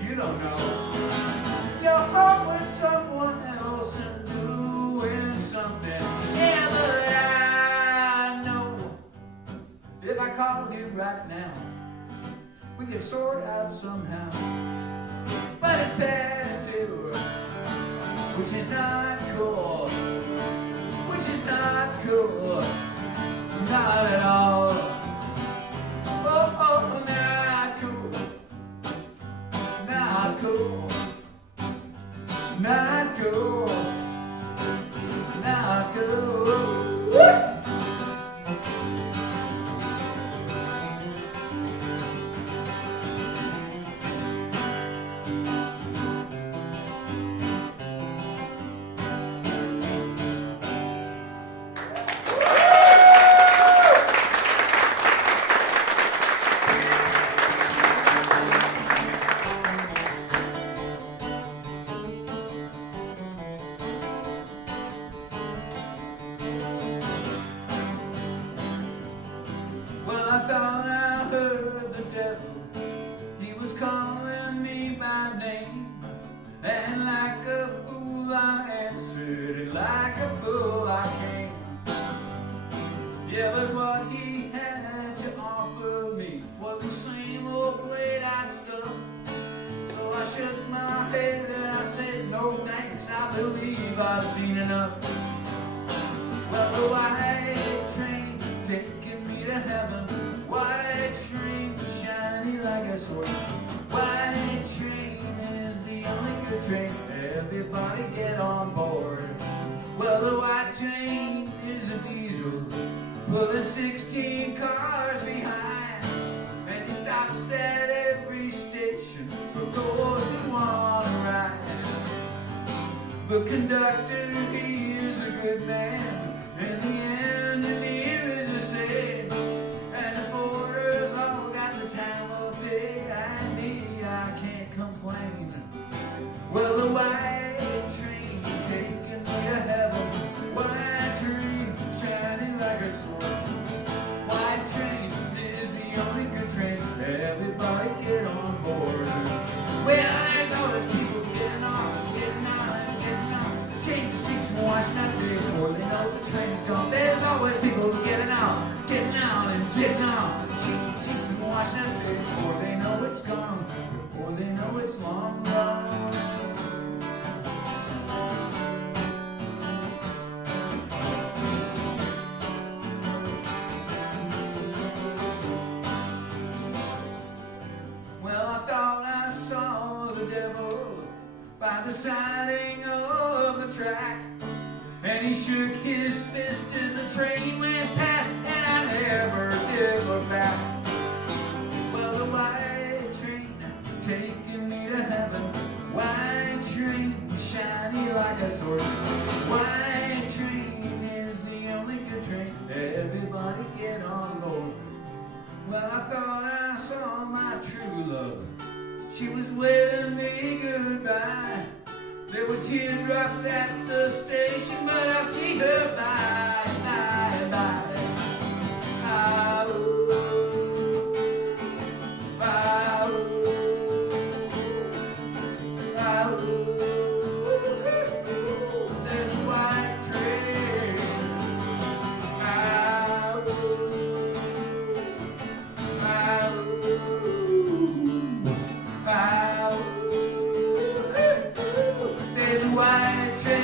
You don't know. You're hoping someone else and doing something. Yeah, but I know if I called you right now, we could sort out somehow. But it's past two, which is not cool. Which is not cool. Not at all. Oh, not cool. Not cool, not cool, not cool. Woo! I thought I heard the devil. He was calling me by name. And like a fool I answered, and like a fool I came. Yeah, but what he had to offer me was the same old played-out stuff. So I shook my head and I said, no thanks, I believe I've seen enough. Well, the white train taking me to heaven. White train, shiny like a sword. White train is the only good train. Everybody get on board. Well, the white train is a diesel, pulling 16 cars behind. And he stops at every station for those who want to ride. The conductor, he is a good man. In the end, the beer is the same. And the boarders all got the time of day. And me, I can't complain. Well, the white train taking me to heaven. White train shining like a sword. White train is the only good train. Everybody get on board. Well, there's always people getting off, getting on, and getting on. Change the seats and washing up the before they know the train is gone. There's always people getting out, getting out. it's long gone. Well, I thought I saw the devil by the siding of the track, and he shook his fist as the train went past, and I never did look back. Well, the white train taking me to heaven, white train shiny like a sword, white train is the only good train, everybody get on board. Well, I thought I saw my true love, she was waving me goodbye. There were teardrops at the station, but I see her bye, bye, bye. Ah, ooh, ah, ooh, ah, ooh. There's a white train. Ah, ooh, ah, ooh, ah, ooh. There's a white train.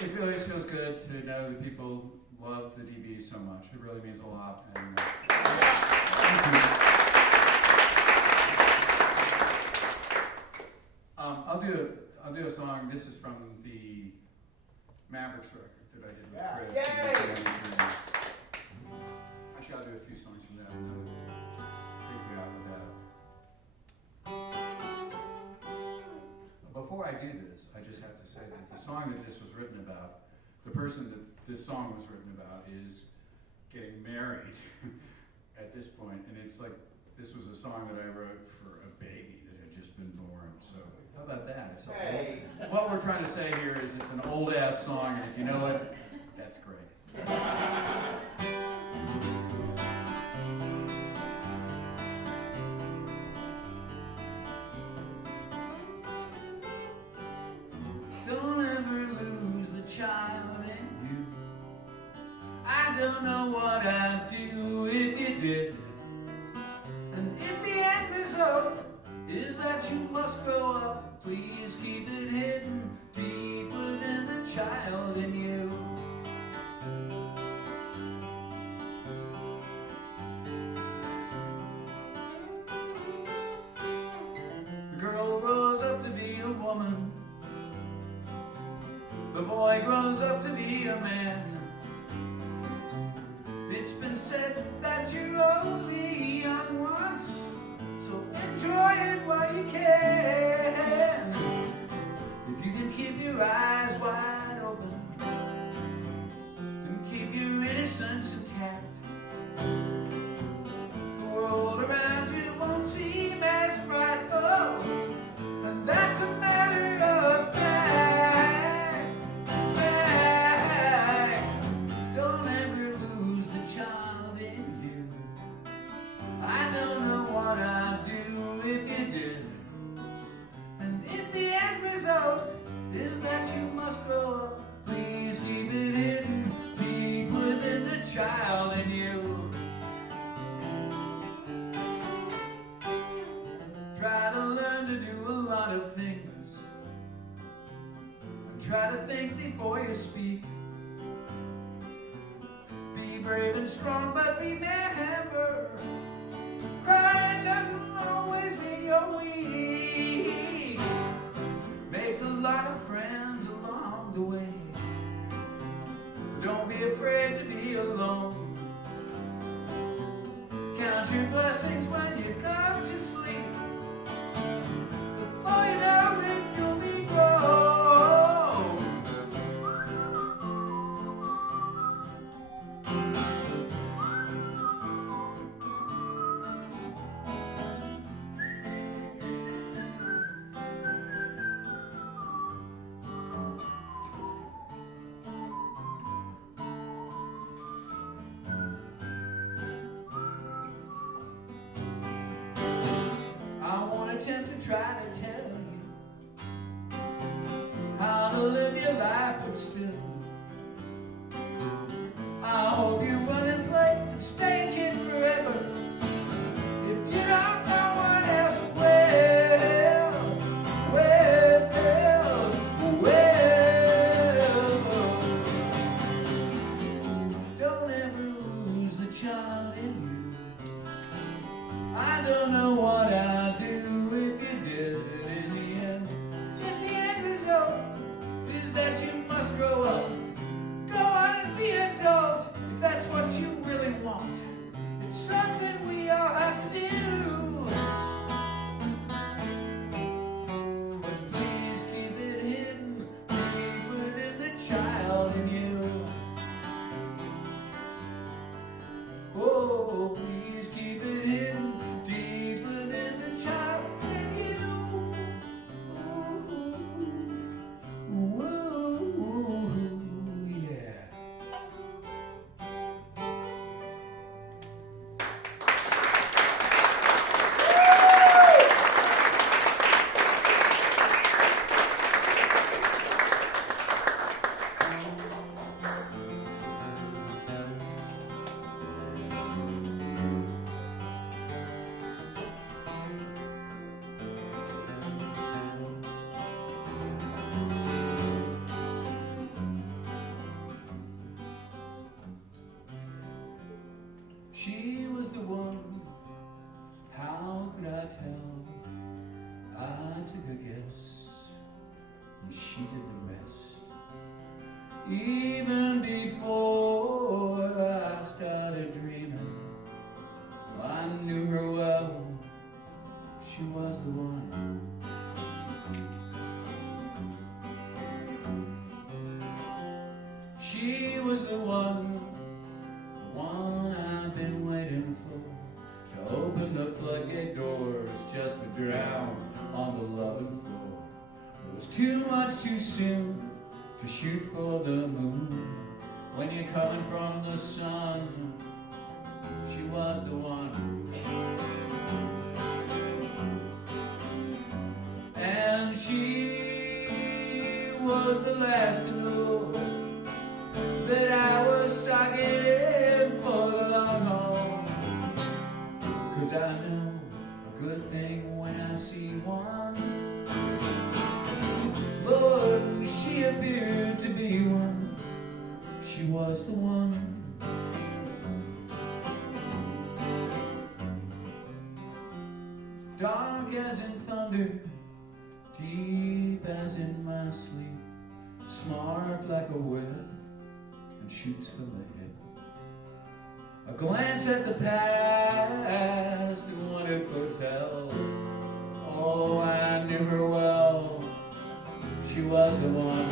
It always feels good to know that people love the DB so much. It really means a lot. And, thank you. I'll do a song. This is from the Mavericks record that I did with Chris. Actually, I'll do a few songs from that. And then take you out with that. Before I do this, I just have to say that the song that this was written about, the person that this song was written about is getting married at this point, and it's like this was a song that I wrote for a baby that had just been born. So how about that? It's Hey. what we're trying to say here is it's an old ass song, and if you know it, that's great. Don't ever lose the child in you. I don't know what I'd do if you did. And if the end result is that you must grow up, please keep it hidden deeper than the child in you. The girl grows up to be a woman. The boy grows up to be a man. It's been said that you're only young once, so enjoy it while you can. If you can keep your eyes wide open and keep your innocence intact, the world around you won't seem as frightful, and that's a matter of fact. Don't ever lose the child in you. I don't know what I'd do if you did. And if the end result is that you must grow up, please keep it hidden deep within the child in you. Try to learn to do a lot of things. Try to think before you speak. Be brave and strong, but remember, crying doesn't always mean you're weak. Make a lot of friends along the way. Don't be afraid to be alone. Count your blessings when you go to sleep. Before you know it, you'll be grown. to try to tell you how to live your life, but still I hope you run and play and stay a kid forever. If you don't know what else, don't ever lose the child in you. I don't know what I'd do if you did it in the end. If the end result is that you must grow up, go on and be adult if that's what you really want. It's something we all have to do. But please keep it hidden deep within the child in you. Oh, please keep it hidden deep within the child in you. Ooh, ooh, yeah. She was the one, how could I tell? I took a guess, and she did the rest. Even before I started dreaming, I knew her well, she was the one. She was the one I've been waiting for, to open the floodgate doors just to drown on the loving floor. It was too much too soon to shoot for the moon. When you're coming from the sun, she was the one. And she was the last to know that I was sucking in for the long haul. 'Cause I know a good thing when I see one. Lord, she appeared to be one. She was the one. Dark as in thunder, deep as in my sleep, smart like a web, and shoots from the hip. A glance at the past and what it foretells. Oh, I knew her well, she was the one.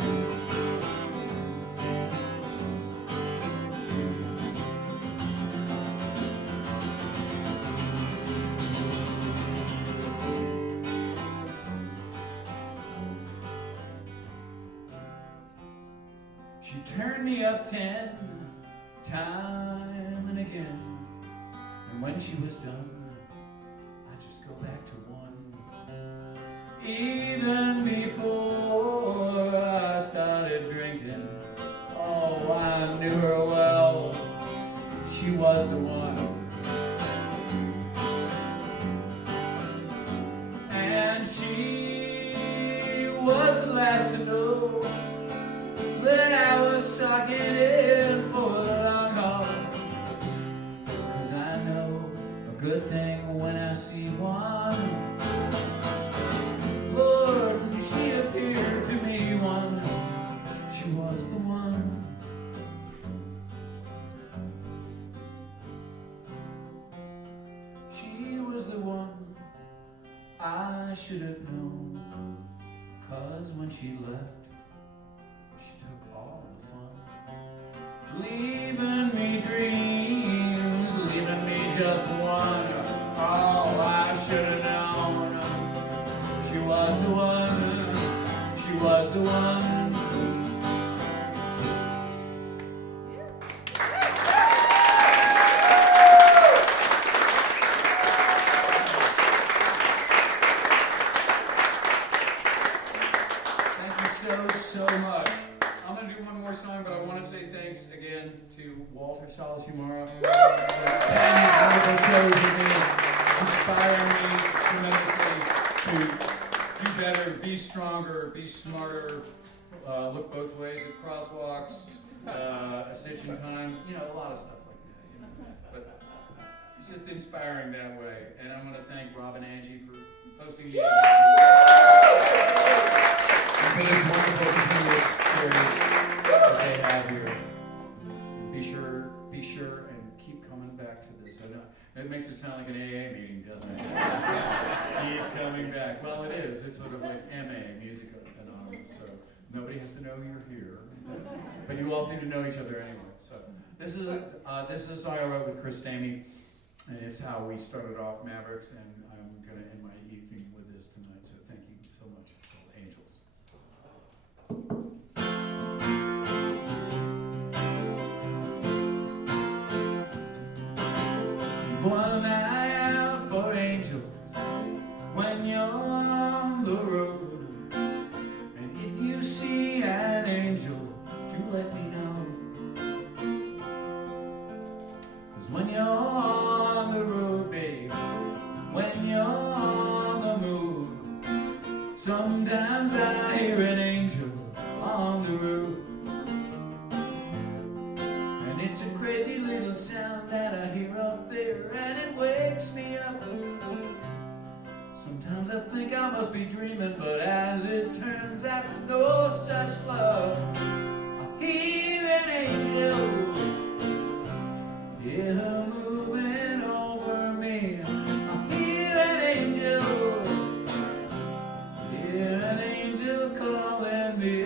She turned me up 10 time and again, and when she was done, I just go back to one. Even before I started drinking, oh, I knew her well, she was the one. And she was the last to know that I was sucking in for the long haul. 'Cause I know a good thing when I see one. Lord, she appeared to me one. She was the one. She was the one I should have known. 'Cause when she left, she took all the fun, leaving me dreams, leaving me just one. Oh, I should have known. She was the one. She was the one. so much. I'm going to do one more song, but I want to say thanks again to Walter Salas-Humara and his wonderful shows with me, inspiring me tremendously to do better, be stronger, be smarter, look both ways at crosswalks, station times, a lot of stuff like that. But it's just inspiring that way. And I'm going to thank Rob and Angie for hosting me and for this wonderful continuous series that they have here. Be sure and keep coming back to this. I know it makes it sound like an AA meeting, doesn't it? Keep coming back. Well, it is. It's sort of like MA, Music Anonymous. So nobody has to know you're here, but you all seem to know each other anyway. So this is a song I wrote with Chris Stamey, and it's how we started off Mavericks. And I'm going to end my evening with this tonight. So thank you so much. It's called Angels. One eye out for angels when you're on the road. And if you see an angel, do let me know. 'Cause when you're on the road, babe, when you're on the move, sometimes I hear an angel on the roof. And it's a crazy little sound that I hear up there, and it wakes me up. Sometimes I think I must be dreaming, but as it turns out, no such love. I hear an angel, hear her moving over me. I hear an angel, hear an angel calling me.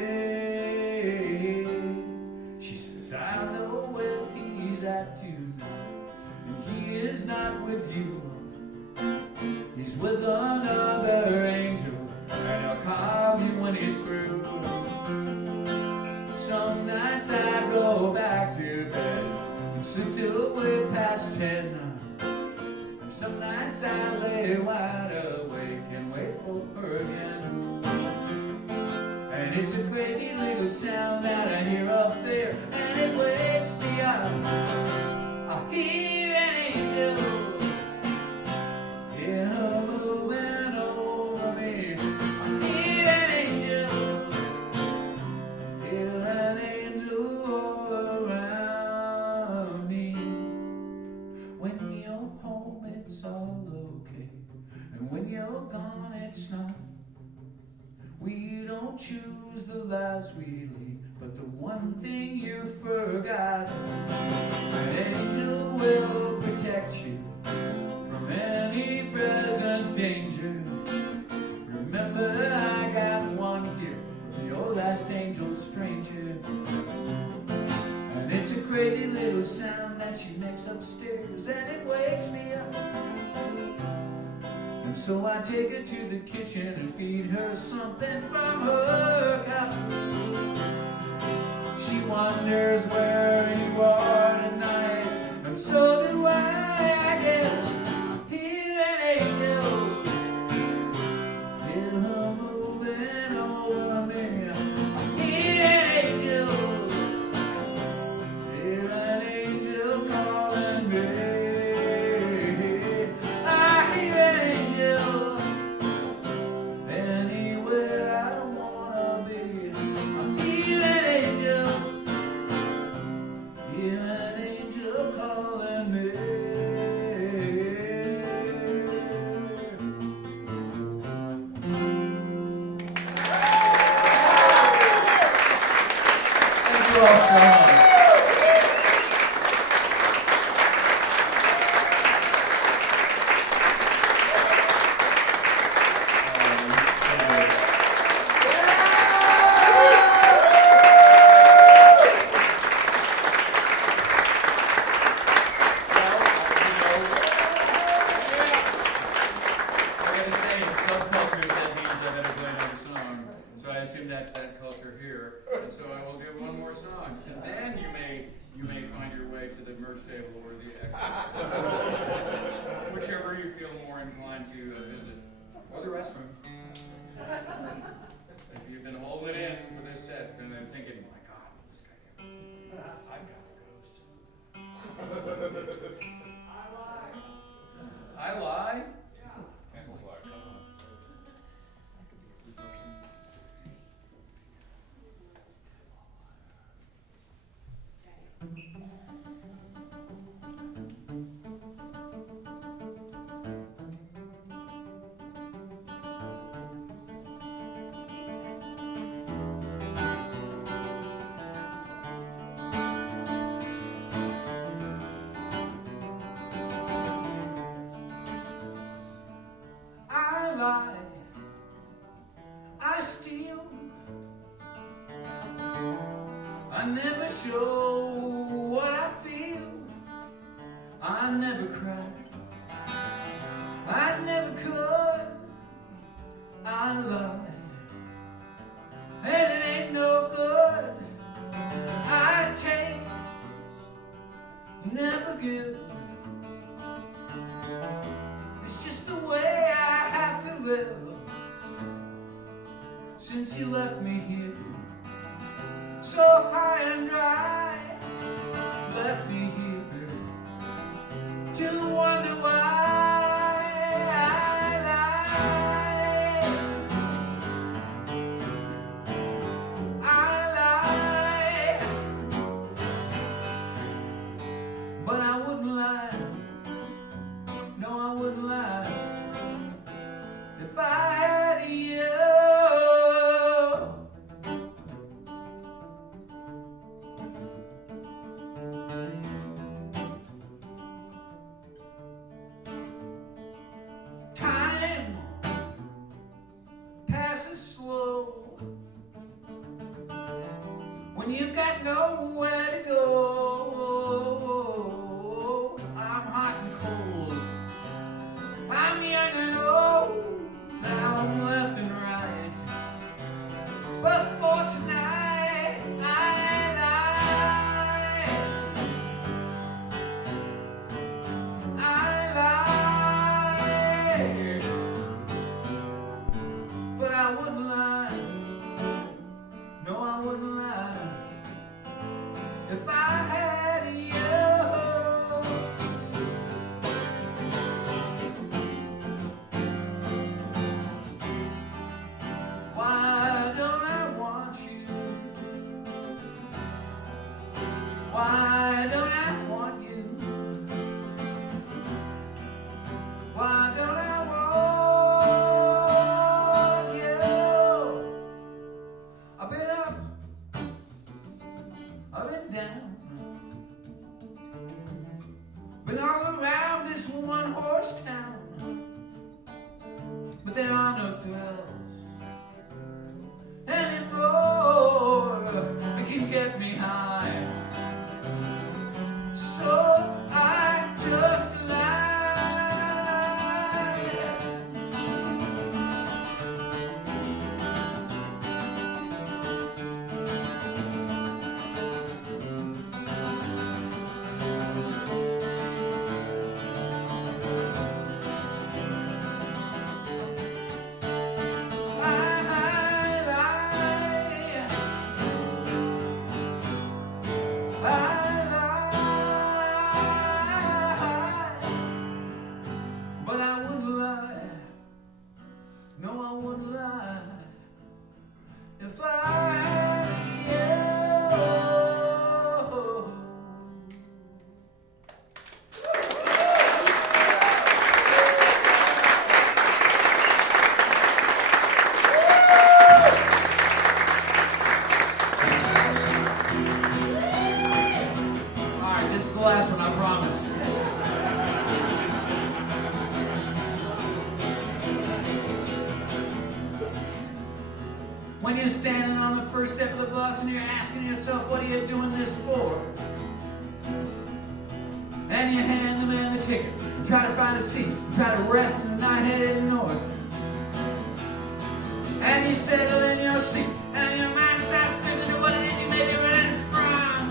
She says, I know where he's at tonight, and he is not with you. He's with another angel, and he'll call you when he's through. Some nights I go back to bed and sleep till way past 10. And some nights I lay wide awake and wait for her again. And it's a crazy little sound that I hear up there, and it wakes me up. I hear an angel, hear her moving over me. I hear an angel, hear an angel all around me. When you're home, it's all okay, and when you're gone, it's not. We don't choose the lives we lead, but the one thing you forgot, an angel will protect you from any present danger. Remember, I got one here from your last angel stranger. And it's a crazy little sound that she makes upstairs, and it wakes me up. And so I take her to the kitchen and feed her something from her cup. She wonders where you are tonight, and so do I guess. Hear an angel, hear her moving over me. Hear an angel, hear an angel calling me. I hear an angel anywhere I wanna be. I hear an angel, hear an angel calling me. Thank you all so much. I gotta say, in some cultures that means I gotta play another song. So I assume that's that culture here. And so I will do one more song, and then you may find your way to the merch table or the exit, whichever you feel more inclined to visit, or the restroom. If you've been holding it in I lie? Amplify, come on. I lie, I steal, I never show what I feel, I never cry, I never could, I lie, and it ain't no good, I take, never give. It's just the way I have to live since you left me here so high and dry. Left me here to wonder why I lie. I lie, but I wouldn't lie. No, I wouldn't lie if I had you. Time passes slow when you've got nowhere to go. I'm hot and cold, I'm young and old, now I'm left and right. But for tonight, I lie. I lie, but I wouldn't lie. No, I wouldn't lie if I had you. Why don't I want you? Why don't I want you? Why don't I want you? I've been up, I've been down, been all around this one-horse town, but there are no thrills anymore that can get me high. So I just lie. But I wouldn't lie. No, I wouldn't lie if I had you. All right, this is the last one, I promise. When you're standing on the first step of the bus and you're asking yourself, what are you doing this for? And you hand the man the ticket, try to find a seat, try to rest in the night headed north. And you settle in your seat, and your mind starts thinking of what it is you may be running from.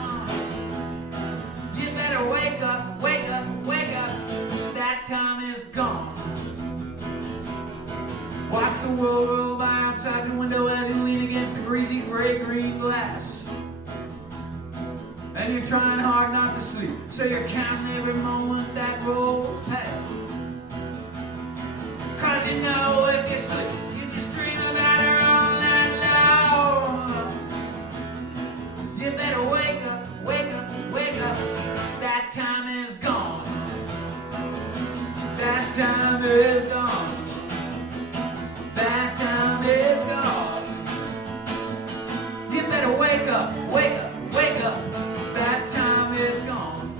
You better wake up, wake up, wake up, that time is gone. Watch the world roll by outside your window as you lean against the greasy gray-green glass. And and you're trying hard not to sleep, so you're counting every moment that rolls past. 'Cause you know if you sleep, you just dream about her all night long. You better wake up, wake up, wake up. That time is gone. That time is gone. That time is gone. You better wake up, wake up, wake up. That time is gone.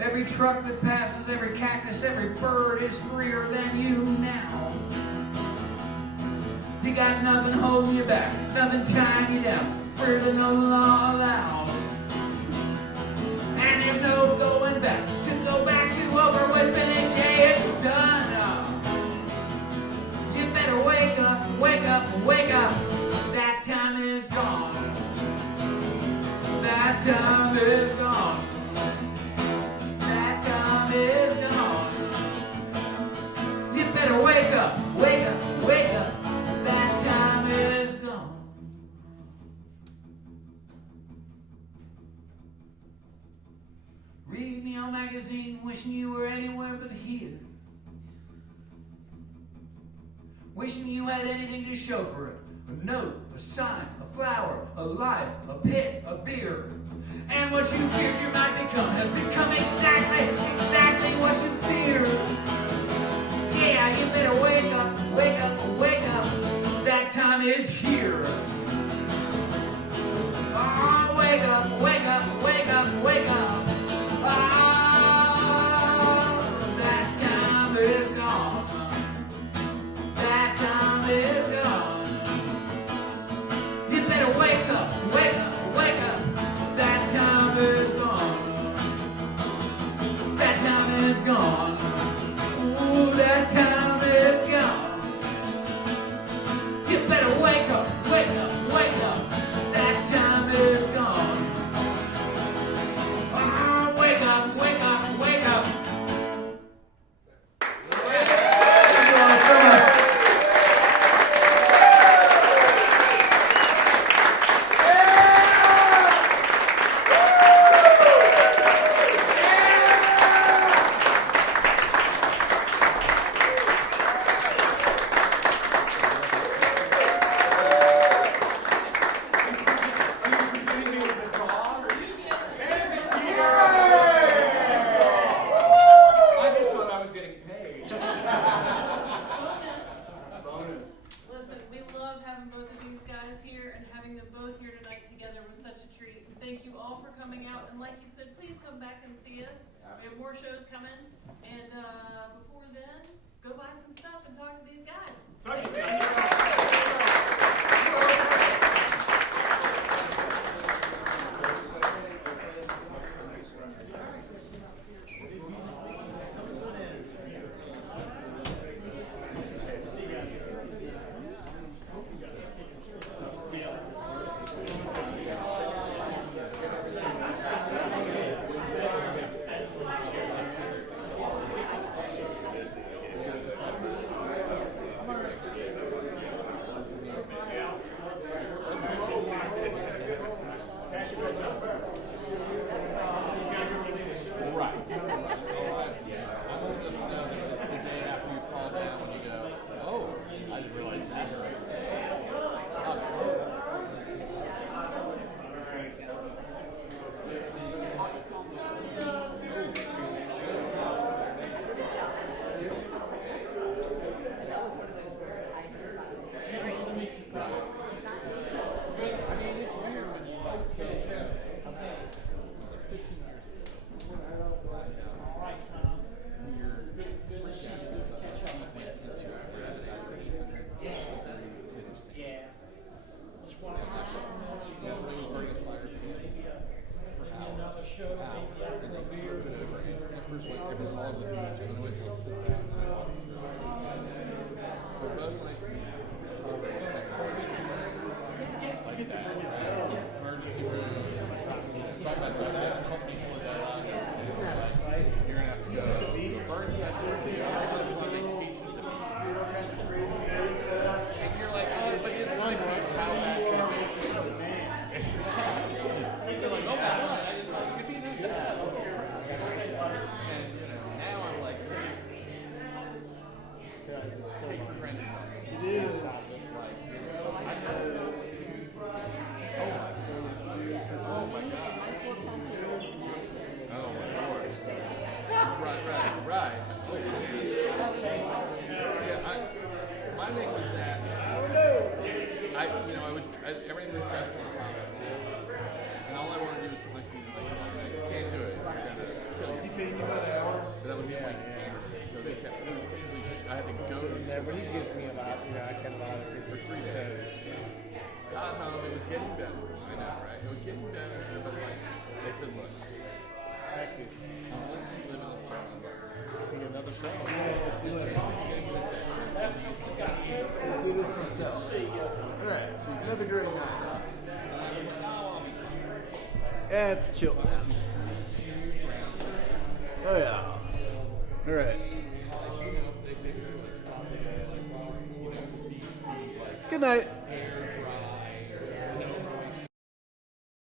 Every truck that passes, every cactus, every bird is freer than you now. You got nothing holding you back, nothing tying you down, freer than the law allows. And there's no going back, to go back to over with, finished, yeah, it's done. You better wake up, wake up, wake up. That time is gone. That time is gone. That time is gone. You better wake up, wake up, wake up. That time is gone. Reading your magazine, wishing you were anywhere but here. Wishing you had anything to show for it. A note, a sign, a flower, a life, a pit, a beer. And what you feared you might become has become exactly what you feared. Yeah, you better wake up, wake up, wake up. That time is here. Oh, wake up, wake up, wake up, wake up. Oh, that time is gone. That time is gone. You better wake up, wake up, wake up. That time is gone. That time is gone. Ooh, that time is gone. You better wake up, wake up, wake up. That time is gone. Oh, wake up, wake up, wake up. Thank you all so much. I just thought I was getting paid. Bonus. Listen, we love having both of these guys here, and having them both here tonight together was such a treat. Thank you all for coming out, and like you said, please come back and see us. We have more shows coming, and before then, go buy some stuff and talk to these guys. Thank you. thing was that everything was dressed in the hospital, and all I wanted to do was put my feet in my shoes. Like, can't do it. You're gonna kill Is he me. paying you by the hour? But that was the only thing. So they kept. I had to go to the But he gives me about, I can buy it for 3 days. got home. It was getting better. I know, right? It was getting better, but like they said, look, Thank you. unless you live in a certain See another show. Yeah, see you later. I'll do this myself. Alright, another great night. At the Chilton House. Oh yeah. Alright. Good night.